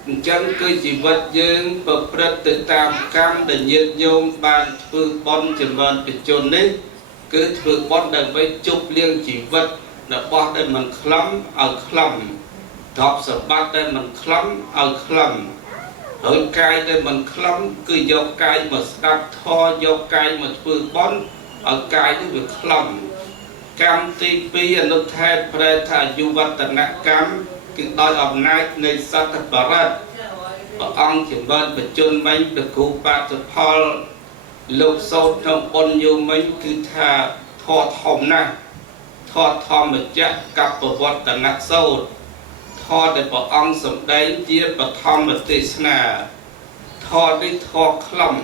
អញ្ចឹងគឺជីវិតយើងប្រព្រឹត្តទៅតាមកម្មដែលញាតិញោមបានធ្វើបុណ្យចម្រើនបច្ចុប្បន្ននេះគឺធ្វើបុណ្យដើម្បីជប់លៀងជីវិតរបស់ដែលមិនខ្លំឲ្យខ្លំទ្រព្យសម្បត្តិដែលមិនខ្លំឲ្យខ្លំហើយកាយដែលមិនខ្លំគឺយកកាយមកស្ដាប់ធម៌យកកាយមកធ្វើបុណ្យឲ្យកាយនេះវាខ្លំកម្មទី2អនុថេតប្រែថាយុវតនកម្មគឺដោយអំណាចនៃសត្វបរិទ្ធព្រះអង្គចម្រើនបច្ចុប្បន្នមិញព្រះគ្រូបាតុផលលោកសោតក្នុងបុណ្យយោមិញគឺថាធម៌ធំណាស់ធម៌ធម្មចក្រកបវត្តនសោតធម៌ដែលព្រះអង្គសម្ដែងជាបឋមទេសនាធម៌នេះធម៌ខ្លំ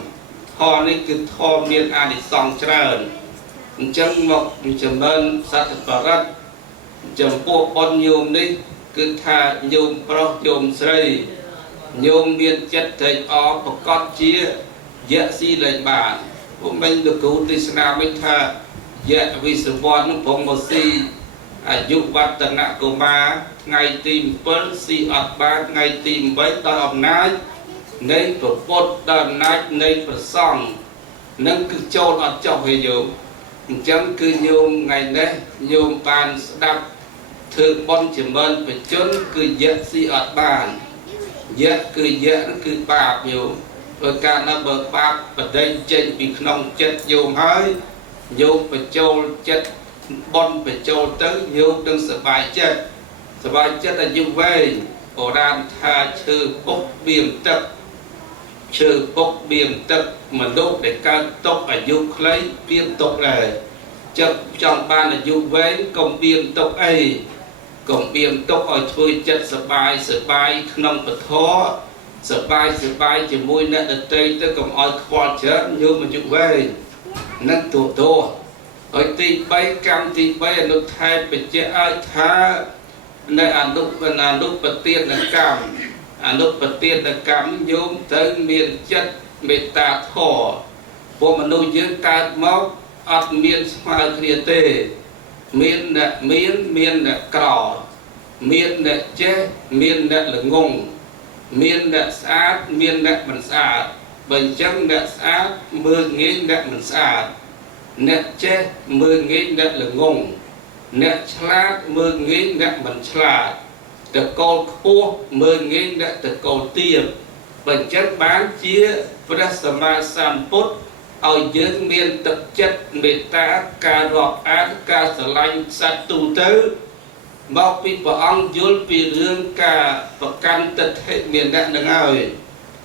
ធម៌នេះគឺធម៌មានអានិសង្សច្រើនអញ្ចឹងមកចម្រើនសត្វបរិទ្ធចំពោះបុណ្យយោមនេះគឺថាញោមប្រុសញោមស្រីញោមមានចិត្តត្រេកអរប្រកបជាយៈស៊ីលែងបានពួកមិញលោកគ្រូទេសនាមិញថាយៈវិសវ័ននឹងព្រមមកស៊ីអាយុវឌ្ឍនកុមារថ្ងៃទី7ស៊ីអត់បានថ្ងៃទី8ដោយអំណាចនៃព្រះពុទ្ធដោយអំណាចនៃព្រះសង្ឃនឹងគឺចូលអត់ចុះទេយោមអញ្ចឹងគឺញោមថ្ងៃនេះញោមបានស្ដាប់ធ្វើបុណ្យចម្រើនបច្ចុប្បន្នគឺយៈស៊ីអត់បានយៈគឺបាបយោមព្រោះការនៅបើបាបបដិចេញពីក្នុងចិត្តយោមហើយញោមបញ្ចូលចិត្តបុណ្យបញ្ចូលទៅញោមនឹងសប្បាយចិត្តអាយុវែងបុរាណថាឈើពុកបៀមទឹកមនុស្សដែលកើតຕົកអាយុខ្លីបៀមຕົកដែរចិត្តចង់បានអាយុវែងកុំបៀមຕົកអីកុំបៀមຕົកឲ្យធ្វើចិត្តសប្បាយក្នុងពធសប្បាយជាមួយអ្នកដទៃទៅកុំឲ្យខ្វល់ច្រើនញោមអាយុវែងនឹងទូហើយទី3កម្មទី3អនុថេតបញ្ជាក់ឲ្យថានៅអនុបទានកម្មញោមត្រូវមានចិត្តមេត្តាធម៌ពួកមនុស្សយើងកើតមកអត់មានស្មើគ្នាទេមានអ្នកមានអ្នកក្រមានអ្នកចេះមានអ្នកល្ងងមានអ្នកស្អាតមានអ្នកមិនស្អាតបើអញ្ចឹងអ្នកស្អាតមើលងាយអ្នកមិនស្អាតអ្នកចេះមើលងាយអ្នកល្ងងអ្នកឆ្លាតមើលងាយអ្នកមិនឆ្លាតតកូលខ្ពស់មើលងាយអ្នកតកូលទាបបើអញ្ចឹងបានជាព្រះសម្មាសម្ពុទ្ធឲ្យយើងមានទឹកចិត្តមេត្តាការរាប់អានការស្រឡាញ់សត្វទូទៅ មកពីព្រះអង្គយល់ពីរឿងការប្រកាន់ទិដ្ឋិមានអ្នកនឹងហើយ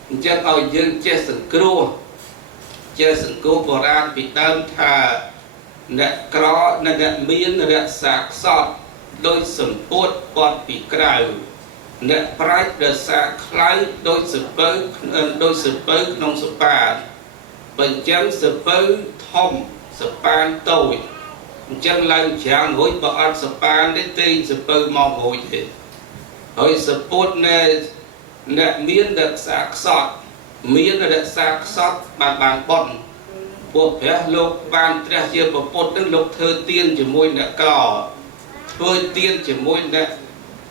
អញ្ចឹងឲ្យយើងចេះសង្គ្រោះបុរាណពីដើមថាអ្នកក្រនិងអ្នកមានរក្សាខ្សត់ដោយសម្ពុតពាត់ពីក្រៅអ្នកប្រាជ្ញរក្សាខ្លៅដោយសពៅក្នុងសប៉ានបញ្ចឹងសពៅធំសប៉ានតូចអញ្ចឹងឡើងច្រាំងរួចបើអត់សប៉ានទេទេសពៅមករួចទេហើយសពុតអ្នកមានរក្សាខ្សត់មានរក្សាខ្សត់បានបន់ពួកព្រះលោកបានត្រាស់ជាពុទ្ធនឹងលោកធ្វើទានជាមួយអ្នកក្រធ្វើទានជាមួយអ្នក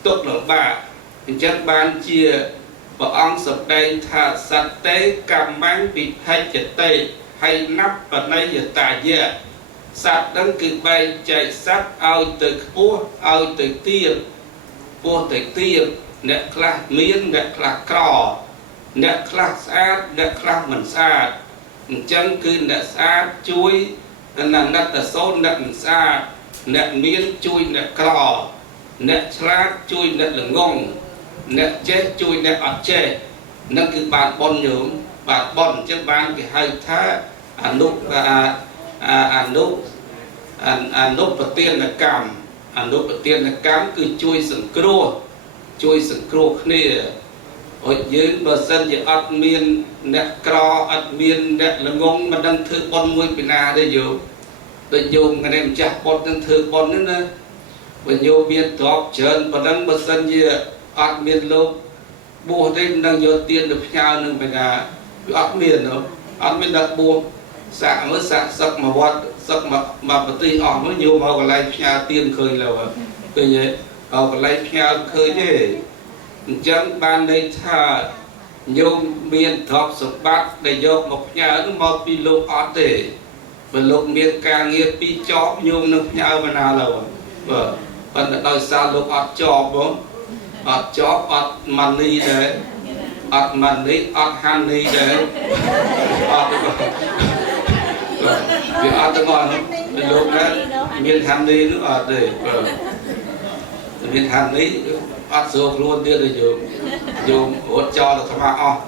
ទុក្ខលំបាកអញ្ចឹងបានជាព្រះអង្គសម្ដែងថាសត្វតេកម្មញ្ញវិភេចតិហើយណាប់បណិយតាយៈសត្វនឹងគឺបែងចែកសត្វឲ្យទៅខ្ពស់ឲ្យទៅទាបពោះទៅទាបអ្នកខ្លះមានអ្នកខ្លះក្រអ្នកខ្លះស្អាតអ្នកខ្លះមិនស្អាតអញ្ចឹងគឺអ្នកស្អាតជួយអ្នកតសូនអ្នកមិនស្អាតអ្នកមានជួយអ្នកក្រអ្នកឆ្លាតជួយអ្នកល្ងងអ្នកចេះជួយអ្នកអត់ចេះនឹងគឺបានបន់ញោមបានបន់អញ្ចឹងបានគេហៅថាអនុប្រទានកម្មគឺជួយសង្គ្រោះគ្នាឲ្យយើងបើសិនជាអត់មានអ្នកក្រអត់មានអ្នកល្ងងមិនដឹងធ្វើបន់មួយពីណាទេយោដូចយោមគ្នាម្ចាស់បុតនឹងធ្វើបន់ហ្នឹងណាបើយោមមានទ្រព្យច្រើនប៉ុណ្ណឹងបើសិនជាអត់មានលោកបួសទេមិនដឹងយកទានទៅផ្ញើនឹងពីណាវាអត់មានដល់បួសសាក់មើលសាក់សឹកមកវត្តសឹកមកប្រទេសអស់មើលយោមកកន្លែងផ្ញើទានឃើញแล้วឃើញទេកន្លែងផ្ញើឃើញទេអញ្ចឹងបានន័យថាញោមមានទ្រព្យសម្បត្តិដែលយកមកផ្ញើនោះមកពីលោកអត់ទេបើលោកមានការងារពីរចប់ញោមនឹងផ្ញើមកណាឡើយបាទប៉ុន្តែដោយសារលោកអត់ចប់បងអត់ចប់អត់ម៉ានីដែរអត់ម៉ានីអត់ហានីដែរអត់វាអត់ទាំងអស់លោកណាមានហានីនោះអត់ទេបាទមានហានីអត់ស្រួលខ្លួនទៀតទេយោមរត់ចោលអាត្មាអស់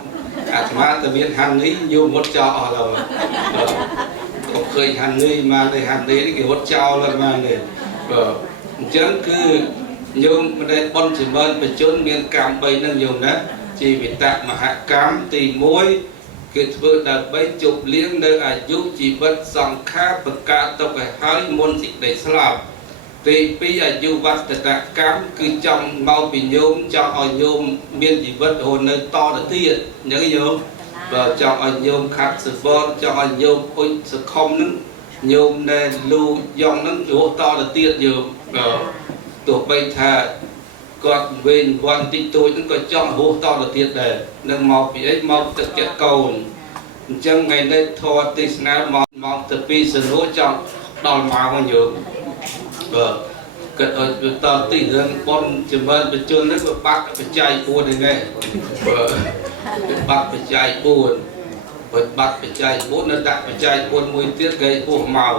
អាត្មាតែមានហានីយោមរត់ចោលអស់ហើយកុំឃើញហានីមកទេហានីនេះគេរត់ចោលហើយមកទេបាទអញ្ចឹងគឺញោមមិនដែលបន់ចម្រើនបជនមានកម្ម3នឹងញោមណាជីវិតមហកម្មទី1គឺធ្វើដើម្បីជប់លៀងនៅអាយុជីវិតសង្ខារប្រកាសទុកឲ្យហើយមុនសេចក្តីស្លាប់ទី2អាយុវត្តតកម្មគឺចង់មកពីញោមចង់ឲ្យញោមមានជីវិតរស់នៅតទៅទៀតអញ្ចឹងញោមបើចង់ឲ្យញោមខាត់សវនចង់ឲ្យញោមអុជសខុមនឹងញោមដែលលូយ៉ងនឹងរស់តទៅទៀតញោមទោះបីថាគាត់វេនវ័នតិចតួចហ្នឹងក៏ចង់រស់តទៅទៀតដែរនឹងមកពីអីមកទឹកចិត្តកូនអញ្ចឹងថ្ងៃនេះធម៌ទេសនាមកទៅពីសនុចង់ដល់មកវិញយោបាទគិតឲ្យតទីរឿងបនចម្រើនបញ្ជននេះវាបាត់បច្ច័យ4ហ្នឹងឯងបាត់បច្ច័យ4បើបាត់បច្ច័យ4នៅដាក់បច្ច័យ4មួយទៀតគេពោះមក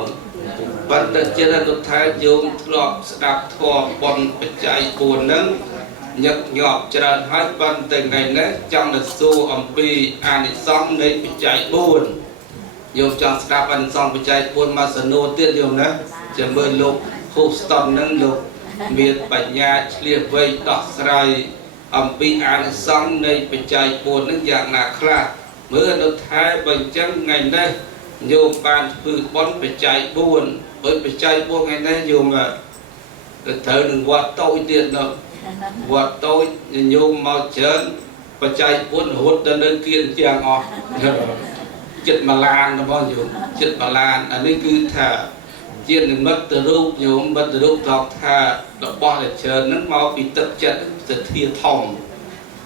ប៉ុន្តែចិត្តអនុថាយោមធ្លាប់ស្ដាប់ធម៌បនបច្ច័យ4ហ្នឹងញឹកញាប់ច្រើនហើយប៉ុន្តែថ្ងៃនេះចង់ទៅសួរអំពីអានិសង្សនៃបច្ច័យ4យោមចង់ស្ដាប់អានិសង្សបច្ច័យ4មកសនួរទៀតយោមណាចាំមើលលោកហូស្តុនហ្នឹងលោកមានបញ្ញាឆ្លៀសវៃដោះស្រាយអំពីអានិសង្សនៃបច្ច័យ4ហ្នឹងយ៉ាងណាខ្លះមើលអនុថាបើអញ្ចឹងថ្ងៃនេះញោមបានធ្វើបន់បច្ច័យ4ដោយបច្ច័យ4ថ្ងៃនេះញោមទៅត្រូវនឹងវត្តតូចទៀតដល់វត្តតូចញោមមកច្រើនបច្ច័យ4រហូតដល់នៅគៀនជាងអស់ចិត្តមួយឡានរបស់ញោមចិត្តមួយឡានអានេះគឺថាជានិមិត្តរូបញោមមិត្តរូបតបថារបស់ដែលច្រើនហ្នឹងមកពីទឹកចិត្តសទ្ធាធំ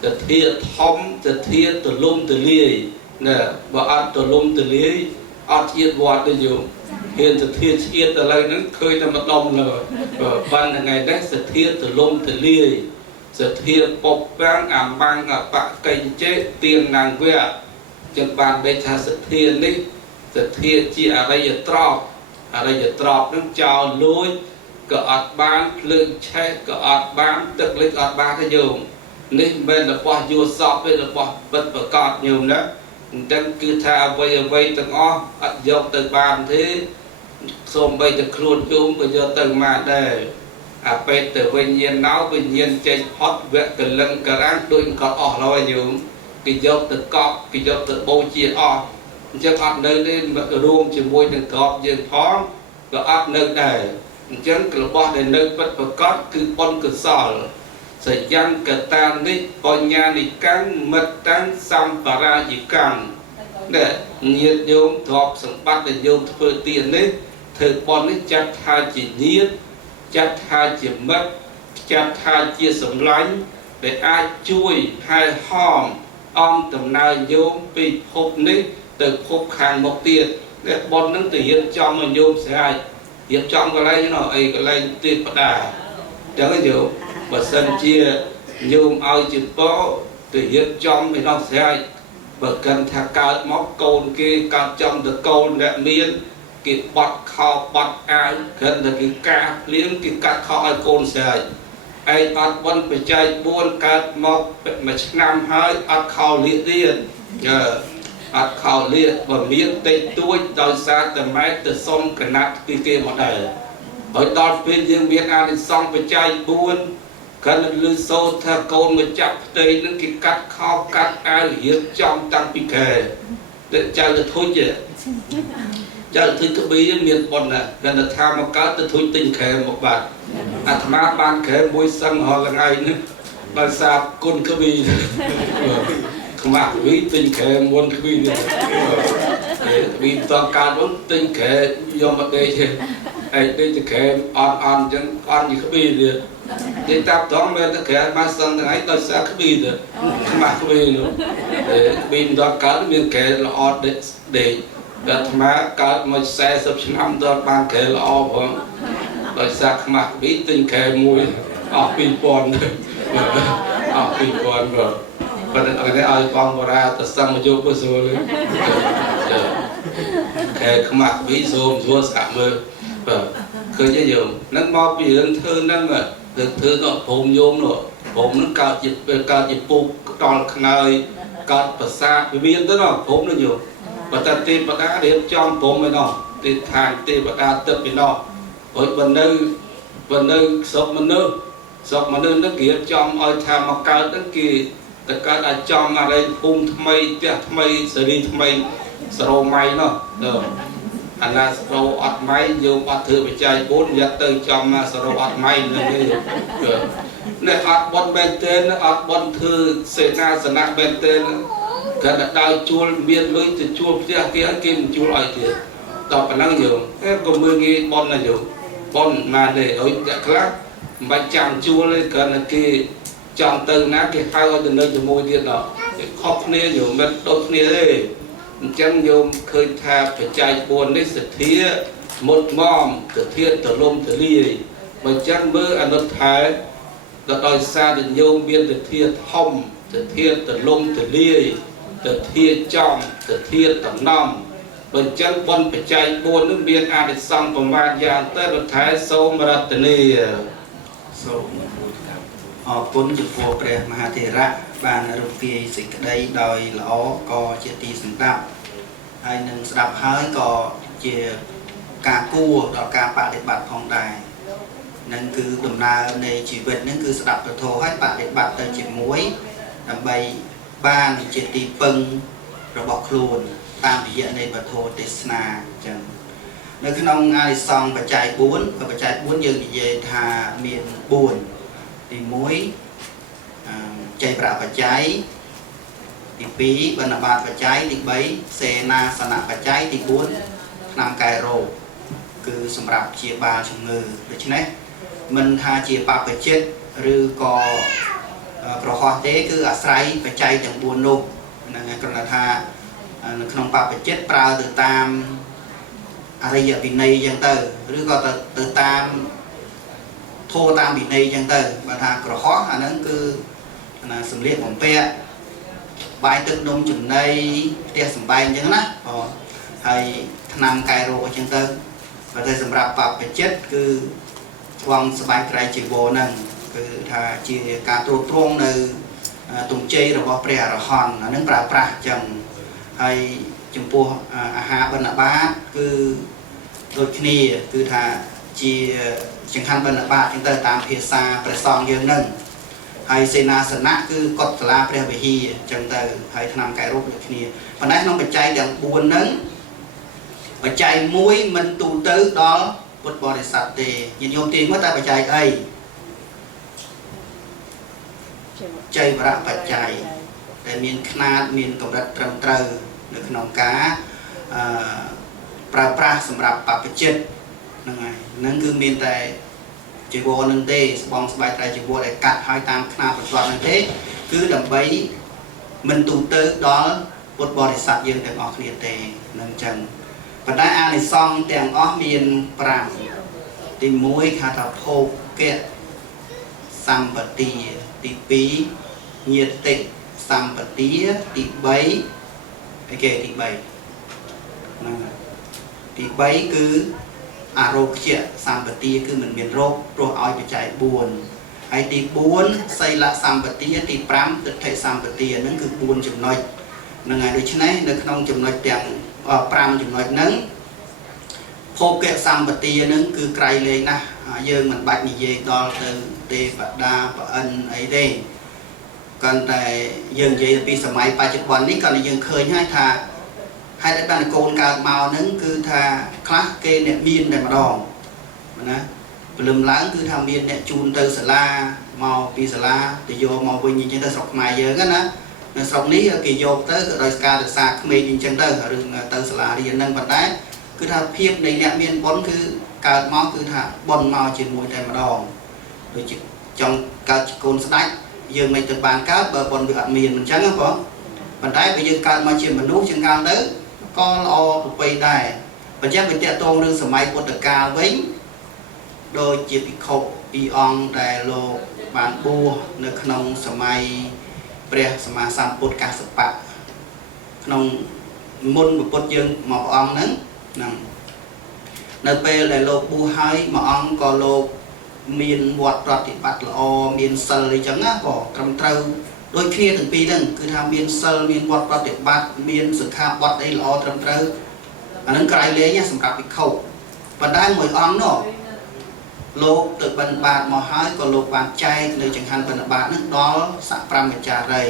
សទ្ធាទលំទលាយណាបើអត់ទលំទលាយអត់ជាតិវត្តទេញោមហ៊ានសទ្ធាឆ្អៀតទៅឡើយហ្នឹងឃើញតែម្ដុំលើបានថ្ងៃនេះសទ្ធាទលំទលាយសទ្ធាពពពាំងអាម៉ាំងអបកេញចេទៀងណាងវៈចឹងបានដេកថាសទ្ធានេះសទ្ធាជាអរិយត្រប់ហ្នឹងចោលលួច ก็อดบ้านเลื่อนแช่ก็อดบ้านตึกเล็กอดบ้านก็โยมนี่เป็นระบบยูสอบเป็นระบบเปิดประกอบโยมนะจังคือถ้าไว้ตั้งอ้ออัดยกตึกบ้านที่ส่งไปตึกครูนโยมก็จะตึกมาได้ไปตึกวิญญาณน้าวิญญาณใจฮอตเวกกันลังกระร้างด้วยก็ออกเราโยมกิจยกตึกกอบกิจยกตึกโบเชียออกจะอัดเนินได้รวมจะมวยตึกกอบยืนพร้อมก็อัดเนินได้จังกระบอกในเนินปัดประกอบคือปนกระสอบสยังกตานิปัญญานิกังมัดตังสัมปรายิกังเนี่ยเนียดโยมทอบสัมปัตย์โยมเพื่อเตียนนี้เธอปนนี้จัดทาจิเนียดจัดทาจิมัดจัดทาจิสำลังđể ai chui hai hòm ông tầm nào nhôm bị hộp ní từ hộp hàng một tiền để bọn nó tự hiện trong mà nhôm sẽ ai hiện trong cái này nó ấy cái này tiền bắt đà chẳng có nhiều và sân chia nhôm ai chụp bó tự hiện trong thì nó sẽ ai và cần thà cao móc côn kia cao trong được côn để miên cái bọt kho bọt ai cần là cái cá liếng cái cá kho ai côn sẽ ai ai ăn bún phải chạy buôn cát mọc mà năm hai ăn khâu liệt điên ăn khâu liệt và miếng tây túi đòi xa từ máy từ sông cái nát kia một đời ở đó bên riêng miếng ăn thì xong phải chạy buôn cần lưu sâu theo câu mà chặt tây những cái cắt khâu cắt ai hiếp trong tăng bị kề để chạy được thôi chứ chạy được thứ bí miếng bún này gần là tham một cái từ thôi tinh kề một bạnอาตมาบ้านแค่มวยสังหอละไงนึกบาสาบคนขบีขมักวิติงแค่มวนขบีเนี่ยวิต้องการว่าติงแค่ยอมมาเดชไอ้เดชแค่อ่อนจังอ่อนอยู่ขบีเนี่ยเด็กตับท้องแม่ตะแค่มาสังไงตอนสาขบีเนี่ยขมักขบีเนาะวิต้องการมีแค่ละอ่อนเด็กอาตมาการมาแซ่สับชนะตอนบ้านแค่ละอ่อนผมโดยสักมาวิติงแค่มวยออกปีปอนออกปีปอนแบบประเด็นอะไรเอาปองราแต่สังมาโยกไปโซ่เลยแค่ขมักวิโซ่ชัวสามมือแบบเคยจะโยมนั่งมองปีเรื่องเธอนั่งอ่ะเรื่องเธอก็ผมโยมเนาะผมนั่งกาจิตเป็นกาจิตปุกตอนขณะกาภาษาวิเวียนตัวเนาะผมนั่งอยู่ปัตตานีปัตตาเรียบจอมผมไปเนาะติดทางติดปัตตาตึกไปเนาะvới vấn đề sọc mà nơi nó kia trong ở tham mặc cao tất kỳ tất cả đã trong mà đây phun thay xử lý thay sầu máy nó được anh là sầu ọt máy dùng ọt thử bị chạy 4 giờ từ trong mà sầu ọt máy nữa được này ọt bon bên tên ọt bon thư sẽ na sẽ nặng bên tên cái đã đào chua miên lưới từ chua kia kim chua lại thìต่อไปนั่งอยู่ก็มืองี้บอลนะอยู่บอลมาเลยโอ้ยจะคลักมาจำชัวเลยกันนะกี่จำตึงนะกี่ข้าวจะเดินจะมวยเดียดเนาะครอบเนี่ยอยู่มันโดนเนี่ยเลยจังโยมเคยทาไปใจบวนได้สุดเทียหมดมอมสุดเทียตะลมตะลีมันจังเมื่ออนุท้ายเราโดยซาดิโยมเบียนสุดเทียท่อมสุดเทียตะลมตะลีสุดเทียจอมสุดเทียตะน้อมเป็นจังบนไปใจบนนึกเบียนอาดิสังประมาณอย่างเต้รถไถโซมรัตนีโสมปุญจุโปเปรมหาเถระบานรุปีสิกได้โดยล้อก็เจตีสังดับไอ้หนึ่งสดับหายก็เจกากู้ต่อการปฏิบัติของได้นั่นคือดำเนินในชีวิตนั่นคือสดับโทให้ปฏิบัติโดยจิตมวยดำใบบ้านเจตีปึงระบบครูนตามวิญญาณในบทโทเทศนาจังในขนมอาริซองปัจจัยบุญปัจจัยบุญยังดีเยธาเมียนบุญตีมวยใจประปัจจัยตีปีบรรณบาตปัจจัยตีใบเสนาสนะปัจจัยตีบุญนำกายโรคือสำหรับเชียบาชงเงือโดยเฉพาะมันทาเชียปาปัจเจตหรือก่อประหอเตคืออาศัยปัจจัยอย่างบุญนุนั่นไงกรณาธาขนมปับไปเจ็ดปลาtừ tam อะไรอย่างบินในยังเตอหรือก็từ tam โทตามบินในยังเตอบรรดากระหอบอันนั้นคือสำเร็จผมเปะใบตึกนมจุ่มในเตี้ยสมใบยังนะให้นำไก่โรยังเตอประเทศสำหรับปับไปเจ็ดคือ វងស្បែកក្រៃជីវរហ្នឹងគឺថាជាការត្រួតត្រងនៅទង្ជ័យរបស់ព្រះអរហន្តអានឹងប្រើប្រាស់ចឹងហើយចំពោះអាហារបិណ្ឌបាតគឺដូចគ្នាគឺថាជាចង្ហាន់បិណ្ឌបាតចឹងទៅតាមភាសាព្រះសង្ឃយើងហ្នឹងហើយសេនាសនៈគឺកុដសាលាព្រះវិហារចឹងទៅហើយឆ្នាំកែរូបដូចគ្នាប៉ុន្តែក្នុងបច្ច័យទាំង4ហ្នឹងបច្ច័យមួយមិនទូទៅដល់ពុទ្ធបរិស័ទទេញាតិញោមទាញមកតែបច្ច័យអីចៃវរៈបច្ច័យដែលមានຂ្នាតមានកម្រិតត្រឹមត្រូវនៅក្នុងការប្រើប្រាស់សម្រាប់បព្វជិតហ្នឹងហើយហ្នឹងគឺមានតែជីវរនឹងទេស្បង់ស្បែកត្រៃជីវរដែលកាត់ហើយតាមຂ្នាតប្រវត្តិនឹងទេគឺដើម្បីមិនទូទៅដល់ពុទ្ធបរិស័ទយើងទាំងអស់គ្នាទេនឹងចឹងប៉ុន្តែអានិសង្ឃទាំងអស់មាន5ទី1ហៅថាភោគៈសម្បទាទី2ញាតិសម្បទាទី3អីគេទី3ហ្នឹងទី3គឺអរោគ្យសម្បទាគឺមិនមានរោគព្រោះឲ្យបច្ច័យ4ហើយទី4សីលសម្បទាទី5ទិដ្ឋិសម្បទាហ្នឹងគឺ4ចំណុចហ្នឹងហើយដូច្នេះនៅក្នុងចំណុចទាំង5ចំណុចហ្នឹងភោគៈសម្បទាហ្នឹងគឺក្រៃលែងណាស់យើងមិនបាច់និយាយដល់ទៅទេវតាប្រអិនអីទេគាត់តែយើងនិយាយពីសម័យបច្ចុប្បន្ននេះគាត់យើងឃើញហើយថាហេតុអីបានកូនកើតមកហ្នឹងគឺថាខ្លះគេអ្នកមានតែម្ដងណាព្រលឹមឡើងគឺថាមានអ្នកជូនទៅសាលាមកពីសាលាទៅយកមកវិញអញ្ចឹងទៅស្រុកខ្មែរយើងណានៅស្រុកនេះគេយកទៅក៏ដោយការរក្សាក្មេងអញ្ចឹងទៅរឿងទៅសាលារៀនហ្នឹងប៉ុន្តែគឺថាភាពនៃអ្នកមានបុណ្យគឺកើតមកគឺថាបុណ្យមកជាមួយតែម្ដងដូចជាចង់កើតជាកូនស្ដេចយើងមិនទៅបានកើតបើបុណ្យវាអត់មានអញ្ចឹងណាបងប៉ុន្តែបើយើងកើតមកជាមនុស្សជាងកើតទៅក៏ល្អប្រពៃដែរបើចឹងវាតកតងរឿងសម័យពុទ្ធកាលវិញដូចជាភិក្ខុពីរអង្គដែលលោកបានបួសនៅក្នុងសម័យព្រះសម្មាសម្ពុទ្ធកស្សបៈក្នុងមុនពុទ្ធយើងមកព្រះអង្គហ្នឹងនៅពេលដែលលោកបួសហើយមួយអង្គក៏លោកមានវត្តប្រតិបត្តិល្អមានសិលអីចឹងណាក៏ត្រឹមត្រូវដូចគ្នាទាំងពីរហ្នឹងគឺថាមានសិលមានវត្តប្រតិបត្តិមានសិក្ខាបទអីល្អត្រឹមត្រូវអាហ្នឹងក្រៃលែងសម្រាប់ភិក្ខុប៉ុន្តែមួយអង្គនោះលោកទៅបិណ្ឌបាតមកហើយក៏លោកបានចែកនៅចង្ហាន់បិណ្ឌបាតហ្នឹងដល់សប្រមចារី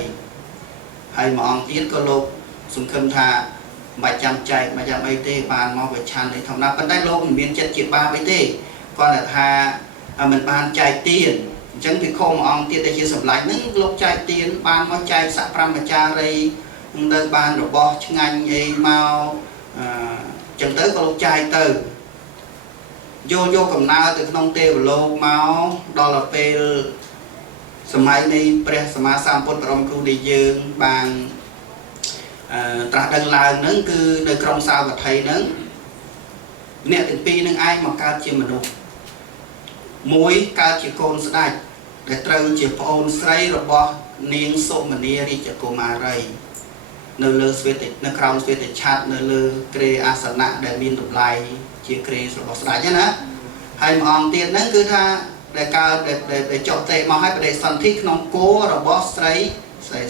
ហើយមួយអង្គទៀតក៏លោកសង្ឃឹមថាមិនបាច់ចាំចែកមិនចាំអីទេបានមកវិឆាននេះធម្មតាប៉ុន្តែលោកមិនមានចិត្តជាបាបអីទេគាត់តែថាមិនបានចែកទានអញ្ចឹងភិក្ខុមួយអង្គទៀតដែលជាសម្លាញ់ហ្នឹងលោកចែកទានបានមកចែកសប្រមចារីនឹងទៅបានរបស់ឆ្ងាញ់អីមកចឹងទៅក៏លោកចែកទៅយកកំណើទៅក្នុងទេវលោកមកដល់ពេលសម័យនៃព្រះសម្មាសម្ពុទ្ធបរមគ្រូដែលយើងបានត្រាស់ដឹងឡើងហ្នឹងគឺនៅក្រុងសាវត្ថីហ្នឹងអ្នកទាំងពីរនឹងឯងមកកើតជាមនុស្សមួយកើតជាកូនស្ដេចដែលត្រូវជាប្អូនស្រីរបស់នាងសុមនីរាជកុមារីនៅលើនៅក្រោមស្វេតឆ័ត្រនៅលើគ្រែអាសនៈដែលមានតម្លៃជាគ្រែរបស់ស្ដេចណាហើយមួយអង្គទៀតហ្នឹងគឺថាដែលកើតដែលចុះទេមកឲ្យបដិសន្ធិក្នុងគោរបស់ស្រី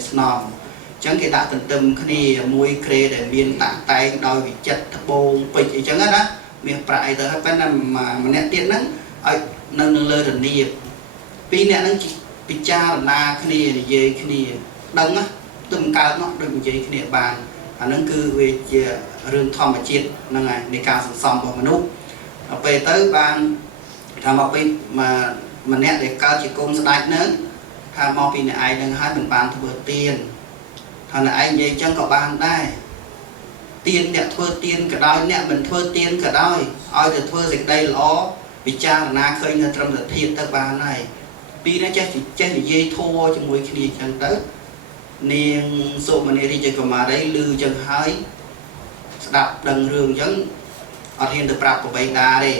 ស្នំអញ្ចឹងគេដាក់ទន្ទឹមគ្នាមួយគ្រែដែលមានតាក់តែងដោយវិចិត្រត្បូងពេជ្រអីចឹងណាមានប្រាក់អីទៅហើយប៉ុន្តែម្នាក់ទៀតហ្នឹងឲ្យនៅលើរនាបពីរអ្នកហ្នឹងពិចារណាគ្នានិយាយគ្នាដឹងណាទៅមិនកើតមកដូចនិយាយគ្នាបានអាហ្នឹងគឺវាជារឿងធម្មជាតិហ្នឹងហើយនៃការសន្សំរបស់មនុស្សដល់ពេលទៅបានថាមកពីម្នាក់ដែលកើតជាកូនស្ដេចហ្នឹងថាមកពីអ្នកឯងហ្នឹងហើយមិនបានធ្វើទានថាអ្នកឯងនិយាយចឹងក៏បានដែរទានអ្នកធ្វើទានក៏ដោយអ្នកមិនធ្វើទានក៏ដោយឲ្យទៅធ្វើសេចក្តីល្អពិចារណាឃើញនៅត្រឹមសធាតុទៅបានហើយពីរនេះចេះនិយាយធัวជាមួយគ្នាចឹងទៅនាងសុមនីរាជកុមារីឮចឹងហើយស្ដាប់ដឹងរឿងចឹងអត់ហ៊ានទៅប្រាប់បបៃតាទេ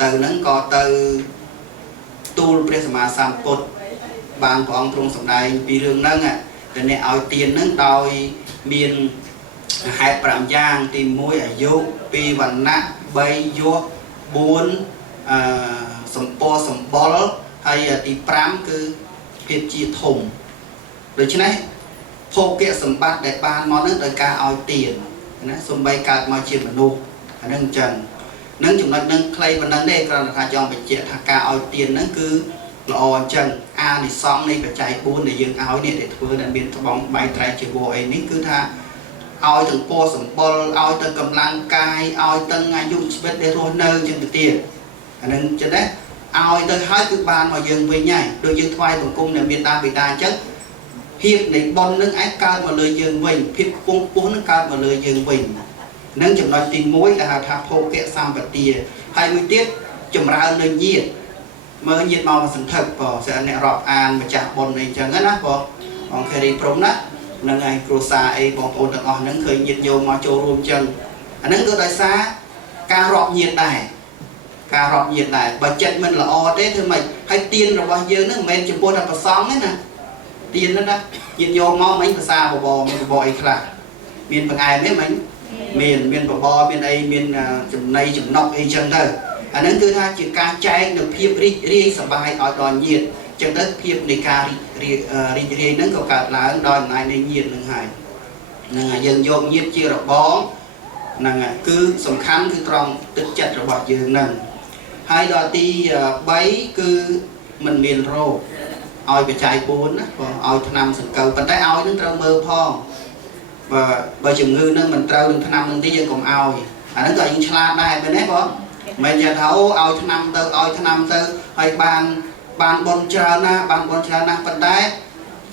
ទៅហ្នឹងក៏ទៅទូលព្រះសម្មាសម្ពុទ្ធបានព្រះអង្គទ្រង់សម្ដែងពីរឿងហ្នឹងតែអ្នកឲ្យទានហ្នឹងដោយមានហេតុ5យ៉ាងទី1អាយុ2វណ្ណៈ3យុ4 សម្ពោសម្បុរហើយទី5គឺភាពជាធំដូច្នេះភោគៈសម្បត្តិដែលបានមកនឹងដោយការឲ្យទានណាសំបីកើតមកជាមនុស្សអានឹងអញ្ចឹងនឹងចំណុចនឹងខ្លីប៉ុណ្ណឹងទេគ្រាន់តែថាចង់បញ្ជាក់ថាការឲ្យទានហ្នឹងគឺល្អអញ្ចឹងអានិសង្ឃនៃបច្ច័យ4ដែលយើងឲ្យនេះដែលធ្វើដែលមានត្បង់បាយត្រៃជីវរអីនេះគឺថាឲ្យទាំងពោសម្បុរឲ្យទាំងកម្លាំងកាយឲ្យទាំងអាយុជីវិតដែលរស់នៅអញ្ចឹងទៅទៀតអានឹងចឹងណាឲ្យទៅហើយគឺបានមកយើងវិញហើយដូចយើងថ្វាយបង្គំនៅមានតាបិតាអញ្ចឹងភាពនៃបុណ្យនឹងឯងកើតមកលើយើងវិញភាពខ្ពង់ខ្ពស់នឹងកើតមកលើយើងវិញនឹងចំណុចទី1ដែលហៅថាភោគៈសម្បទាហើយមួយទៀតចម្រើននៅញាតិមើលញាតិមកសន្ធឹកបងស្អាតអ្នករាប់អានម្ចាស់បុណ្យអីចឹងណាបងអង្គខេរីព្រំណានឹងឯងគ្រួសារអីបងប្អូនទាំងអស់ហ្នឹងឃើញញាតិញោមមកចូលរួមចឹងអាហ្នឹងគឺដោយសារការរាប់ញាតិដែរការរាប់ញាតិដែរបើចិត្តមិនល្អទេធ្វើម៉េចហើយទានរបស់យើងហ្នឹងមិនមែនចំពោះតែប្រសងទេណាទានហ្នឹងណាញាតិញោមមកមិញភាសាបបរមានបបរអីខ្លះមានបង្អែមទេមិញមានបបរមានអីមានចំណីចំណុកអីចឹងទៅអាហ្នឹងគឺថាជាការចែកនៅភាពរីករាយសប្បាយឲ្យដល់ញាតិចឹងទៅភាពនៃការរីករាយហ្នឹងក៏កើតឡើងដោយអំណាចនៃញាតិនឹងហើយនឹងយើងយកញាតិជារបងហ្នឹងគឺសំខាន់គឺត្រង់ទឹកចិត្តរបស់យើងហ្នឹងហើយដល់ទី3គឺមិនមានរោគឲ្យបច្ច័យ4ណាបងឲ្យថ្នាំសង្កូវប៉ុន្តែឲ្យនឹងត្រូវមើលផងបើជំងឺនឹងមិនត្រូវនឹងថ្នាំនឹងទីយើងកុំឲ្យអាហ្នឹងក៏យើងឆ្លាតដែរមែនទេបងមិនចាថាអូឲ្យថ្នាំទៅហើយបានបនច្រើនណាស់បានបនច្រើនណាស់ប៉ុន្តែ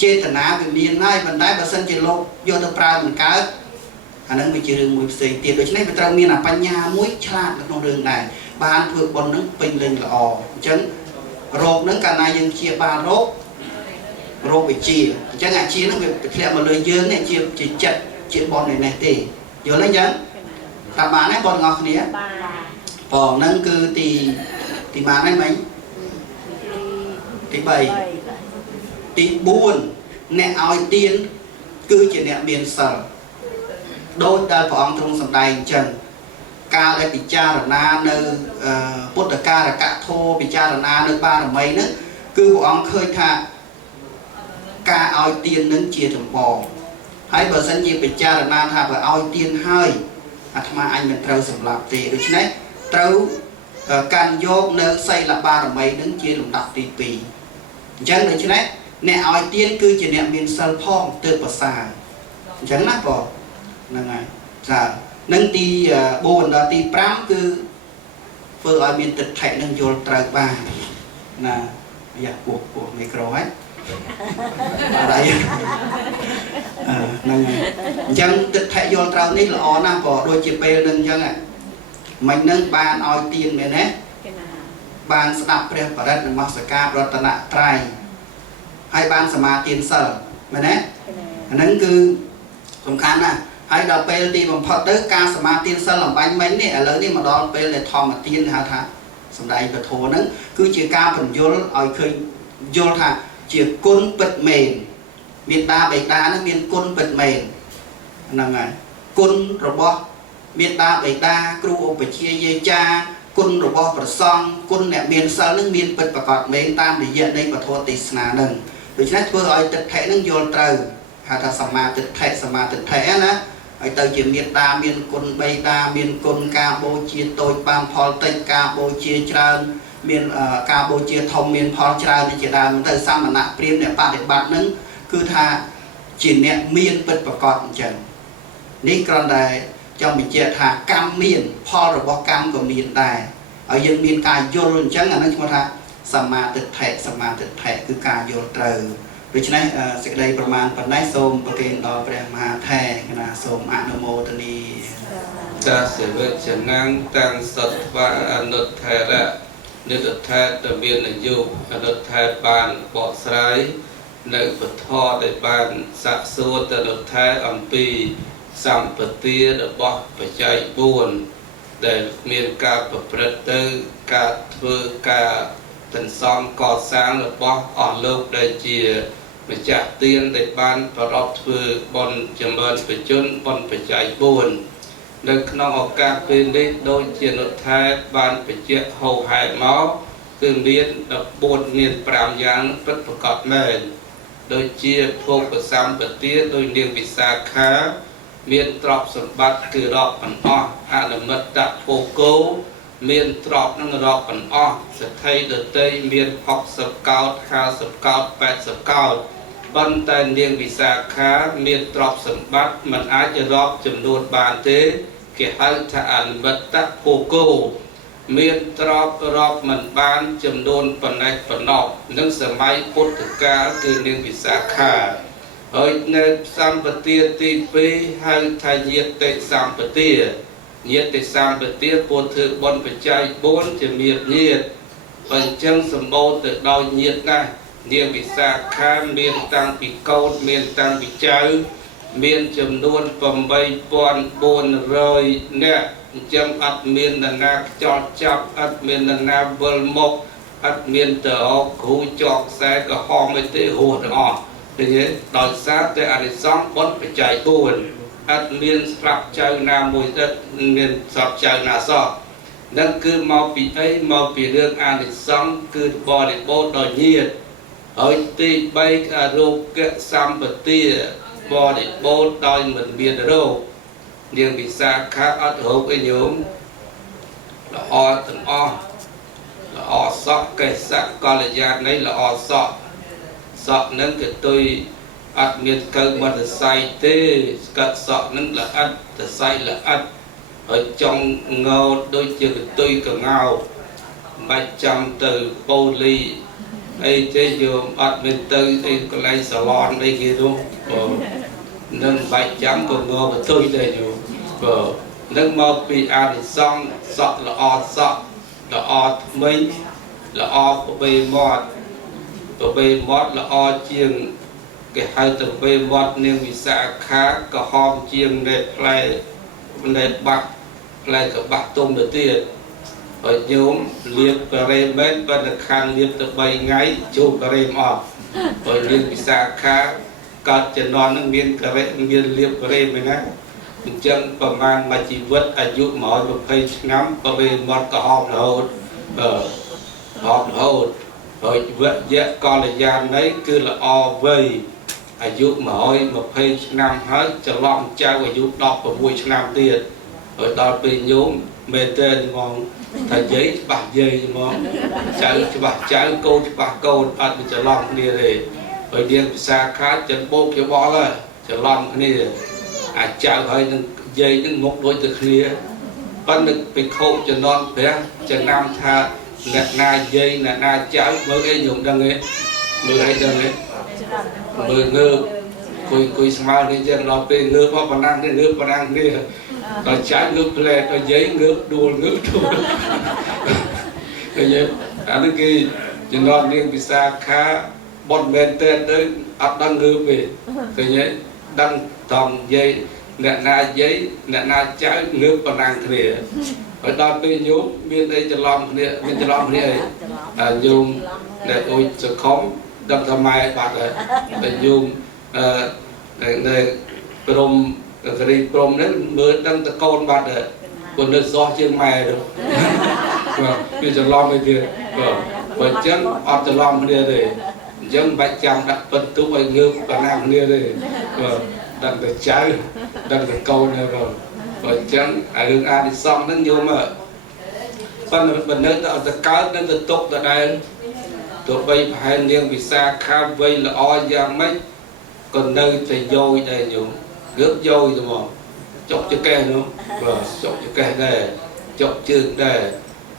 ចេតនាវាមានហើយប៉ុន្តែបើសិនជាលោកយកទៅប្រើមិនកើតអាហ្នឹងវាជារឿងមួយផ្សេងទៀតដូច្នេះវាត្រូវមានបញ្ញាមួយឆ្លាតក្នុងរឿងដែរបានធ្វើបុណ្យហ្នឹងពេញលេញល្អអញ្ចឹងរោគហ្នឹងកាលណាយើងជាបានរោគវិជាអញ្ចឹងអាជាហ្នឹងវាធ្លាក់មកលើយើងនេះជាចិត្តជាបុណ្យនេះទេយល់ទេអញ្ចឹងថាបានទេបងទាំងអស់គ្នាបងហ្នឹងគឺទីបានហើយមិញទី3ទី4អ្នកឲ្យទានគឺជាអ្នកមានសិលដោយដែលព្រះអង្គទ្រង់សម្ដែងអញ្ចឹងការដែលពិចារណានៅពុទ្ធការកធម៌ពិចារណានៅបារមីហ្នឹងគឺព្រះអង្គឃើញថាការឲ្យទាននឹងជាចម្បងហើយបើសិនជាពិចារណាថាបើឲ្យទានហើយអាត្មាអញមិនត្រូវសម្លាប់ទេដូច្នេះត្រូវកាន់យកនៅសីលបារមីនឹងជាលំដាប់ទី2អញ្ចឹងដូច្នេះអ្នកឲ្យទានគឺជាអ្នកមានសិលផងទើបប្រសើរអញ្ចឹងណាបងហ្នឹងហើយចានឹងទី4ដល់ទី5គឺធ្វើឲ្យមានទិដ្ឋិនឹងយល់ត្រូវបានណាយ៉ាពោះមីក្រូហើយអត់ហើយហ្នឹងហើយអញ្ចឹងទិដ្ឋិយល់ត្រូវនេះល្អណាស់បងដូចជាពេលនឹងអញ្ចឹងមិញនឹងបានឲ្យទានមែនទេបានស្ដាប់ព្រះបរិត្តនមស្ការរតនត្រ័យហើយបានសមាទានសិលមែនទេអាហ្នឹងគឺសំខាន់ណាស់ហើយដល់ពេលទីបំផុតទៅការសមាទានសិលអំបញ្ញមិញនេះឥឡូវនេះមកដល់ពេលដែលធម្មទានហៅថាសម្ដែងពធហ្នឹងគឺជាការបញ្យល់ឲ្យឃើញយល់ថាជាគុណពិតមែនមេត្តាបិតានឹងមានគុណពិតមែនហ្នឹងហើយគុណរបស់មេត្តាបិតាគ្រូឧបជាយាចាគុណរបស់ព្រះសង្ឃគុណអ្នកមានសិលនឹងមានពិតប្រកបមែនតាមរយៈនៃពធទេសនានឹងដូច្នេះធ្វើឲ្យទិដ្ឋិនឹងយល់ត្រូវហៅថាសមាទិដ្ឋិណាហើយទៅជាមេត្តាមានគុណបិតាមានគុណការបូជាតូចបានផលតិចការបូជាច្រើនមានការបូជាធំមានផលច្រើនជាដើមទៅសមណៈព្រាហ្មណ៍អ្នកបដិបត្តិនឹងគឺថាជាអ្នកមានពិតប្រកបអញ្ចឹងនេះគ្រាន់តែចង់បញ្ជាក់ថាកម្មមានផលរបស់កម្មក៏មានដែរឲ្យយើងមានការយល់អញ្ចឹងអានឹងឈ្មោះថាសមាទិដ្ឋិគឺការយល់ត្រូវដូច្នេះសេចក្តីប្រមាណប៉ុណ្ណេះសូមប្រគេនដល់ព្រះមហាថេរគណៈសូមអនុមោទនាតាសិវៈចំណាំងតាំងសត្វាអនុថេរៈនិតថេរតមានអាយុអនុថេរបានបកស្រាយនៅពធដែលបានសាក់សួរទៅអនុថេរអំពីសម្បទារបស់បច្ច័យ4ដែលមានការប្រព្រឹត្តទៅការធ្វើការសន្សំកសាងរបស់អស់លោកដែលជាម្ចាស់ទានដែលបានប្ររពធ្វើបុណ្យចម្រើនបជនបុណ្យបច្ច័យ4នៅក្នុងឱកាសពេលនេះដូចជានុថែបានបញ្ជាក់ហៅហែមក គឺមាន14មាន5យ៉ាងពិតប្រកបមែនដូចជាភោគសម្បទាដោយនាងវិសាខាមានទ្រព្យសម្បត្តិគឺរាប់មិនអស់អនុមិត្តភោគោមានទ្រព្យនឹងរាប់មិនអស់សទ្ធិដតីមាន60កោដ50កោដ80កោដប៉ុន្តែនាងវិសាខាមានទ្រព្យសម្បត្តិមិនអាចរាប់ចំនួនបានទេគេហៅថាអនុមិត្តភោគោមានទ្រព្យរាប់មិនបានចំនួនប៉ុណ្ណេះប៉ុណ្ណោះនឹងសម័យពុទ្ធកាលគឺនាងវិសាខាហើយនៅសម្បទាទី2ហៅថាញាតិសម្បទាញាតិសម្បទាពោលធ្វើបុណ្យបច្ច័យ4ជាមានញាតិបញ្ចឹងសម្បូរទៅដោយញាតិណាស់នាងវិសាខាមានតាំងពីកូនមានតាំងពីចៅមានចំនួន8400នាក់អញ្ចឹងអត់មាននរណាខ្ចត់ចាប់អត់មាននរណាវិលមកអត់មានទៅអោគ្រូចកខ្សែក្រហមអីទេហួសទាំងអស់ឃើញទេដោយសារតែអរិសង្ឃបុណ្យបច្ច័យ4អត់មានស្រាប់ចៅណាមួយទៀតមានស្រាប់ចៅណាសោះនឹងគឺមកពីអីមកពីរឿងអរិសង្ឃគឺបរិបូរណ៍ដោយញាតិហើយទី3អរោគសម្បទាបរិបូរណ៍ដោយមិនមានរោគនាងវិសាខាអត់រោគអីញោមល្អទាំងអស់ល្អសក់កេសៈកល្យាណីល្អសក់សក់នឹងគឺទុយអត់មានកើមន្តស័យទេស្កាត់សក់នឹងល្អិតតស័យល្អិតហើយចង់ងោដូចជាកទុយកងោមិនចាំទៅប៉ូលីអីទេយោមអត់មានទៅអីកន្លែងសាឡនអីគេនោះនឹងបាច់ចាំក៏ងោកទុយដែរយោនឹងមកពីអានិសង្ឃសក់ល្អសក់ល្អថ្មីល្អប្របីមាត់ប្របីមាត់ល្អជាងគេហៅទៅប្របីមាត់នាងវិសាខាក៏ហមជាងនៃផ្លែនៃបាក់ផ្លែកបាក់ទុំទៅទៀតហើយញោមលៀបការ៉េមែនប៉ុន្តែខាងលៀបទៅ3ថ្ងៃជួបការ៉េអស់ហើយនាងវិសាខាកើតជំនាន់នឹងមានការ៉េមានលៀបការ៉េមែនណាអញ្ចឹងប្រមាណមួយជីវិតអាយុ120ឆ្នាំប្របីមាត់ក៏ហមរហូតហមរហូតហើយវគ្គកល្យាណីគឺល្អវ័យអាយុ120ឆ្នាំហើយច្រឡំចៅអាយុ16ឆ្នាំទៀតហើយដល់ពេលញោមមែនទេហ្មងថាយាយច្បាស់យាយហ្មងចៅច្បាស់ចៅកូនច្បាស់កូនអត់មានច្រឡំគ្នាទេហើយនាងវិសាខាចិនបោកច្បល់ហើយច្រឡំគ្នាអាចៅហើយនឹងយាយនឹងមុខដូចទៅគ្នាប៉ុន្តែពីខោជំនន់ព្រះចំណាំថាអ្នកណាយាយអ្នកណាចៅមើលអីញោមដឹងទេមើលអីដឹងទេមើលងើបគួយស្មើនេះចឹងដល់ពេលងើបមកប៉ុណ្ណានេះងើបប៉ុណ្ណានេះដល់ចៅងើបផ្លែដល់យាយងើបដួលឃើញទេអានេះគេជំនាន់នាងវិសាខាបនមែនតើទៅអត់ដឹងងើបទេឃើញទេដឹងតង់យាយអ្នកណាយាយអ្នកណាចៅងើបប៉ុណ្ណាគ្នាហើយដល់ពេលញោមមានអីច្រឡំគ្នាមានច្រឡំគ្នាអីញោមដែលអុយសខំដឹងថាម៉ែបាត់ហើយតែញោមនៅព្រមករីព្រមនេះមើលដឹងតកូនបាត់ហើយព្រោះនៅសោះជាងម៉ែទៅបាទវាច្រឡំអីទៀតបាទបើអញ្ចឹងអត់ច្រឡំគ្នាទេអញ្ចឹងមិនបាច់ចាំដាក់ពិតទុកឲ្យងើបប៉ុណ្ណាគ្នាទេបាទដឹងតែចៅដឹងតែកូនទេបាទបើអញ្ចឹងរឿងអានិសង្ឃហ្នឹងញោមប៉ុន្តែបើនៅតែទៅកើតនៅទៅទុកដដែលទោះបីប្រហែលនាងវិសាខាវ័យល្អយ៉ាងម៉េចក៏នៅតែយោយដែរញោមងើបយោយទៅមកចុកចកេះនោះបាទចុកចកេះដែរចុកជើងដែរ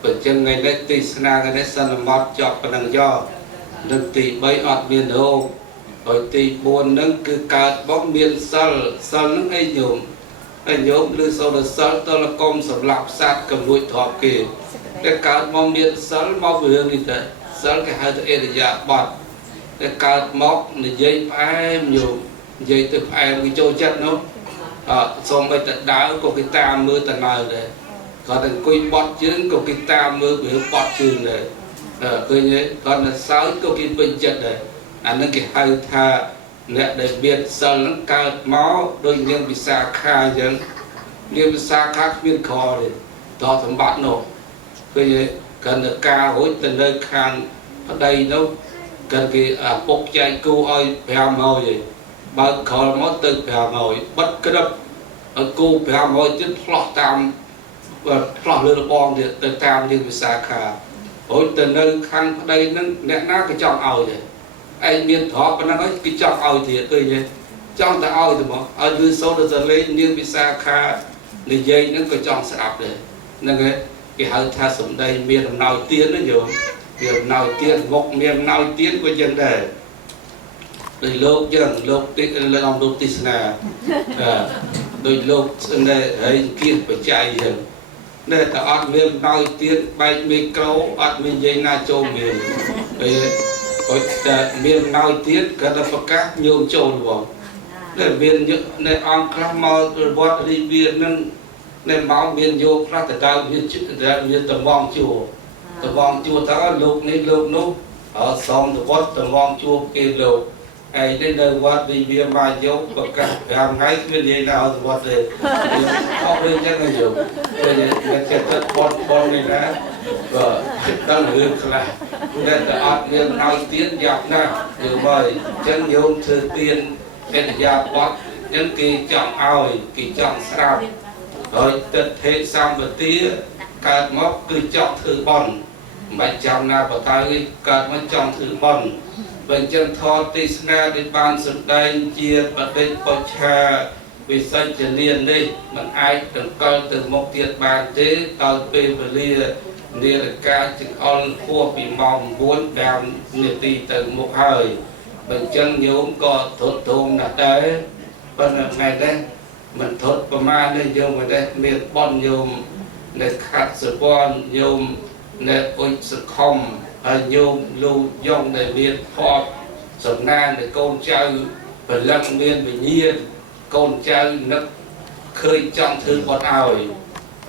បើអញ្ចឹងថ្ងៃនេះទីស្នាថ្ងៃនេះសន្មត់ចប់ប៉ុណ្ណឹងយកនឹងទី3អត់មានរោគហើយទី4ហ្នឹងគឺកើតបងមានសិលហ្នឹងអីញោមហើយញោមឬសូត្រសិលតលកុំសម្រាប់សត្វកំលួចទ្រព្យគេតែកើតមកមានសិលមកពីរឿងនេះទៅសិលគេហៅថាអរិយាបថតែកើតមកនិយាយផ្អែមញោមនិយាយទៅផ្អែមគេចូលចិត្តនោះសូមបីតដើក៏គេតាមមើលតណៅដែរគាត់តែអង្គុយបត់ជើងក៏គេតាមមើលពីបត់ជើងដែរឃើញទេគាត់នៅសើចក៏គេពេញចិត្តដែរអានឹងគេហៅថាអ្នកដែលមានសិលនឹងកើតមកដោយនាងវិសាខាអញ្ចឹងនាងវិសាខាគ្មានខទេតសម្បត្តិនោះឃើញទេ cần được ca hối tình nơi khang ở đây nó cần cái bốc chạy cô ơi bèo mồi gì bà khỏi mất từ bèo mồi bất cứ đâu ở cô bèo mồi chứ lọt tam và lọt lừa bom thì từ tam như xa khá hối tình nơi khang ở đây nó nét ná cái trong ơi vậy anh miền thọ và nó nói cái trong ơi thì tôi nhé trong ta ơi thì mà ở dưới số được dần lên như bị xa khá người dây nó có trong sạp đấy nên cái hơi tha sủng đây miền nào tiên nó nhiều miền nào tiên một miền nào tiên của dân đề đôi lúc dân lúc tiên lòng lúc tiên là đôi lúc này ấy kia phải chạy dần đây ta ăn miền nào tiên bay miền câu ăn miền dây na châu miền miền nào tiên cả là tất cả nhiều châu luôn để miền những này ăn cam màu rồi bớt đi miền nên nên máu miền vô ra từ đâu miền chữ ra miền tầm vong chùa ta lục nên lục nút ở xong từ bớt tầm vong chùa kia lục ai đến nơi bớt đi miền mai vô và cả hàng ngày miền gì nào từ bớt để không lên chắc là nhiều để người ta chất bon này ra và đang hướng là nên là ăn miền nào tiến dọc na từ mời chân nhôm thư tiên nên gia bớt những kỳ trọng ao kỳ trọng sao rồi tật thế sang vật tía cả ngóc cứ trọng thử bòn mà trong na vào tay cả mà trọng thử bòn bên chân thọ tisna đi ban sự đây chia và đây có cha vì sao trở liền đi mình ai từng coi từ một tiệt bàn thế tao về về lia lia là ca chừng on khua bị mỏng muốn đàm nhiệt tì từ một hơi bên chân nhóm có thốt thùng là đấy bên ngày đây mình thốtประมาณ đây dùng mình đây miền bon dùng để khát sự bon dùng để ôi sự không dùng lưu dùng để miền phò sầm nan để con trai và lăng miền bị nhiên con trai nó khơi trong thư bon ảo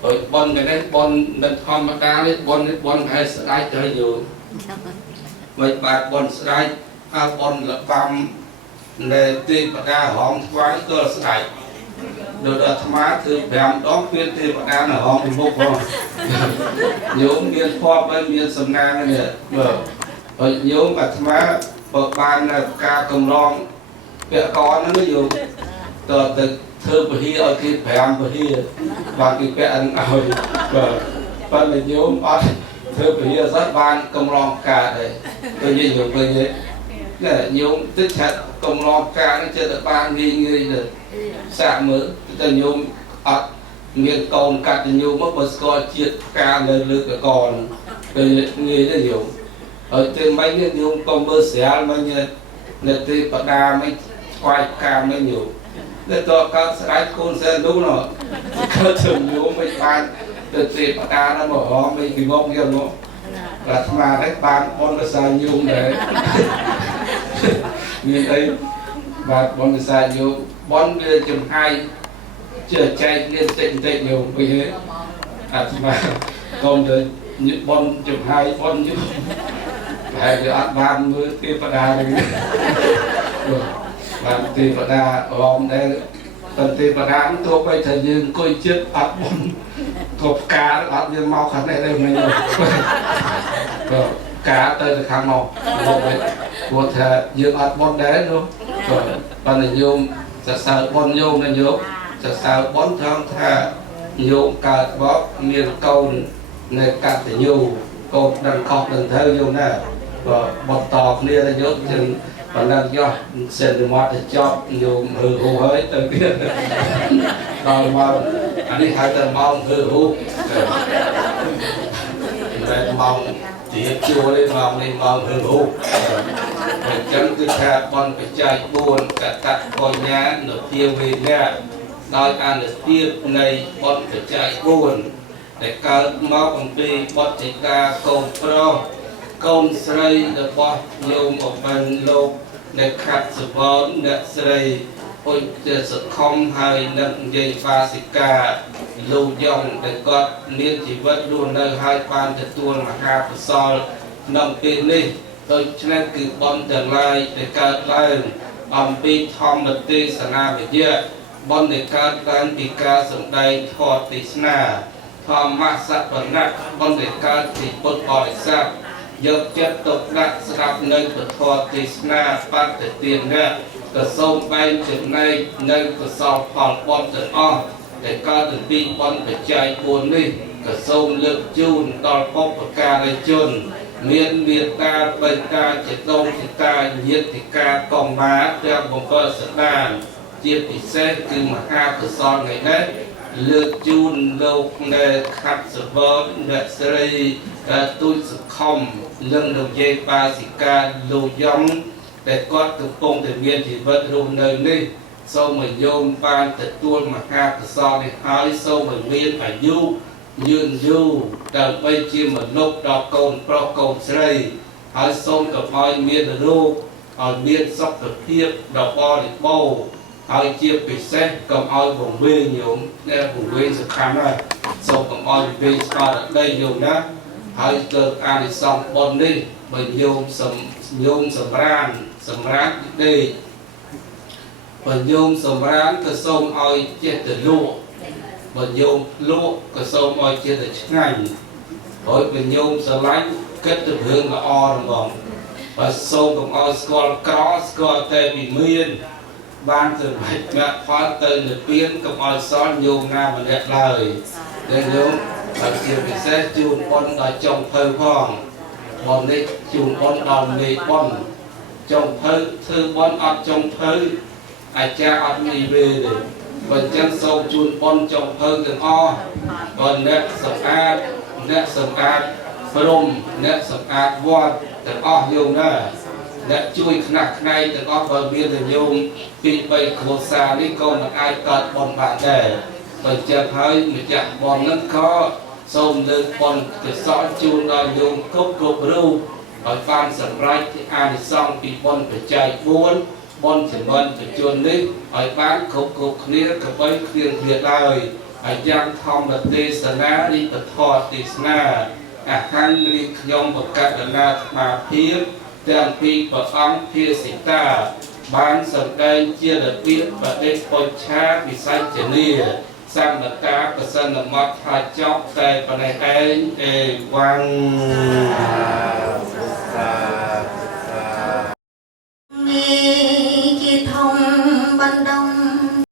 rồi bon cái đấy bon mình không mà đa đấy bon hay slide chơi nhiều mấy bạn bon slide bon là băm để tìm ra hòm quái cơ slide được tham má từ bèm đó khuyên thì bọn anh ở hòm một rồi nhớ miền kho với miền sầm nang này rồi nhớ mà tham má bậc ban là ca cầm long vẽ con nó mới dùng từ thơ bờ hi ở kia bèm bờ hi và cái vẽ ăn rồi và là nhớ bắt thơ bờ hi rất ban cầm long cả đấy tôi như nhiều người vậy là nhớ tích chặt cầm long cả nó chưa được ban đi người được xả mới từ nhôm miền còn cả từ nhôm mất bớt coi chiết ca lời lư cả còn từ người rất nhiều ở từ mấy cái nhôm còn bớt xé mấy như là từ bờ đà mấy khoai ca mấy nhiều để cho các sải con xe đúng rồi cơ thường nhôm mấy ban từ bờ đà nó mở mấy cái mông kia nó là mà đấy ban con nó xài nhôm đấy như đây và con nó xài nhôm bon đưa chùm hai chưa chạy liên tịnh nhiều vì thế mà còn được những bon chùm hai bon như phải được ăn ban với tiêu phật đà này và tiêu phật đà hôm nay phần tiêu phật đà cũng thuộc về thời gian coi chết ăn bon thuộc cá ăn như mau khăn này đây mình cá tới được hàng màu một thời dương ăn bon đế luôn và này dùng sợ bon nhôm này nhôm sợ bón thang tha nhôm cả bóp miền câu này cả thì nhôm câu đằng cọp đằng thêu nhôm nè và bọt tọt lia là nhôm chừng và đang do xem được mọi thì cho nhôm hư hù hơi từ kia rồi mà anh ấy hai tờ mong hư hù về mong chỉ chua lên mong hư hù chân cứ thà bon phải chạy buồn cả tạt coi nhá nửa tiêu về nhà đôi ăn được tiêu này bon phải chạy buồn để cao máu bằng đi bon chỉ ra cầu pro công sray được bon nhiều một phần lâu để khát sự bón để sray ôi sự không hay nặng dây pha xịt cả lưu dòng để có niên chỉ vật luôn nơi hai ban để tuôn mà ha phải sol nông tiền đi tôi cho nên cứ bon tương lai để cao lên bị thom được tê sana về dễ bon để cao lên bị ca sủng đầy thọ tê sana ធម្មសពណៈបណ្ឌិតកើតពីពុទ្ធបរិស័ទយកចិត្តទុកដាក់ស្ដាប់នៅពធទេសនាបដិទានៈក៏សូមបែងចំណែកនៅកុសលផលបុណ្យទាំងអស់ដែលកើតពីបុណ្យបច្ច័យ4នេះក៏សូមលើកជូនដល់បុព្វការីជនមានមេត្តាបិតាចេតងចេតាញាតិកាកងមាទាំងបំពើសដានជាពិសេសគឺមហាកុសលថ្ងៃនេះលើកជូនលោកនៅខាត់សវរអ្នកស្រីទូចសុខំលឹងលោកយាយបាសិកាលោកយ៉ងតែគាត់កំពុងតែមានជីវិតរស់នៅនេះសូមឲ្យយោមបានទទួលមហាកុសលនេះហើយសូមឲ្យមានអាយុយឺនយូរដើម្បីជាមនុស្សដល់កូនប្រុសកូនស្រីហើយសូមកុំឲ្យមានរោគឲ្យមានសុខភាពដ៏បរិបូរណ៍ហើយជាពិសេសកុំឲ្យវង្វេងញោមតែវង្វេងសំខាន់ណាស់សូមកុំឲ្យវង្វេងស្គាល់ដីញោមណាហើយទៅអានិសង្សបុណ្យនេះបើញោមសម្រានដេកបើញោមសម្រានក៏សូមឲ្យចេះតែលក់បើញោមលក់ក៏សូមឲ្យចេះតែឆ្ងាញ់ហើយបើញោមស្រឡាញ់គិតទៅរឿងល្អរំបងបើសូមកុំឲ្យស្គាល់ក្រស្គាល់តែវិមានបានទៅបាច់មកផលទៅនិព្វានកុំឲ្យសល់ញោមណាម្នាក់ឡើយតែញោមបើជាពិសេសជូនបុណ្យដល់ចុងភៅផងបុណ្យនេះជូនបុណ្យដល់មេបុណ្យចុងភៅធ្វើបុណ្យអត់ចុងភៅអាចារ្យអត់មានវេទេបើអញ្ចឹងសូមជូនបុណ្យចុងភៅទាំងអស់បើអ្នកសម្អាតព្រំអ្នកសម្អាតវត្តទាំងអស់យល់ណាអ្នកជួយខ្នះខ្នែងទាំងអស់បើមានតែញោមពី3គ្រួសារនេះក៏មិនអាចកើតបុណ្យបានដែរបើអញ្ចឹងហើយម្ចាស់បុណ្យនឹងក៏សូមលើកបុណ្យកុសលជូនដល់ញោមគ្រប់រូបឲ្យបានសម្រេចអានិសង្សពីបុណ្យបច្ច័យ4បុណ្យចំណន់បច្ចុប្បន្ននេះឲ្យបានគ្រប់គ្នាកបីគ្រៀងគ្រៀងឡើយហើយយ៉ាងធម្មទេសនារីពធទេសនាអាហានរីខ្ញុំបកករណាអាត្មាភាពទាំងពីព្រះអង្គភាសិតាបានសម្ដែងជារបៀបបដិពុច្ឆាវិស័យជនីសម្បតាប្រសិទ្ធមតថាចប់តែប៉ុណ្ណេះឯងអេវ៉ាំង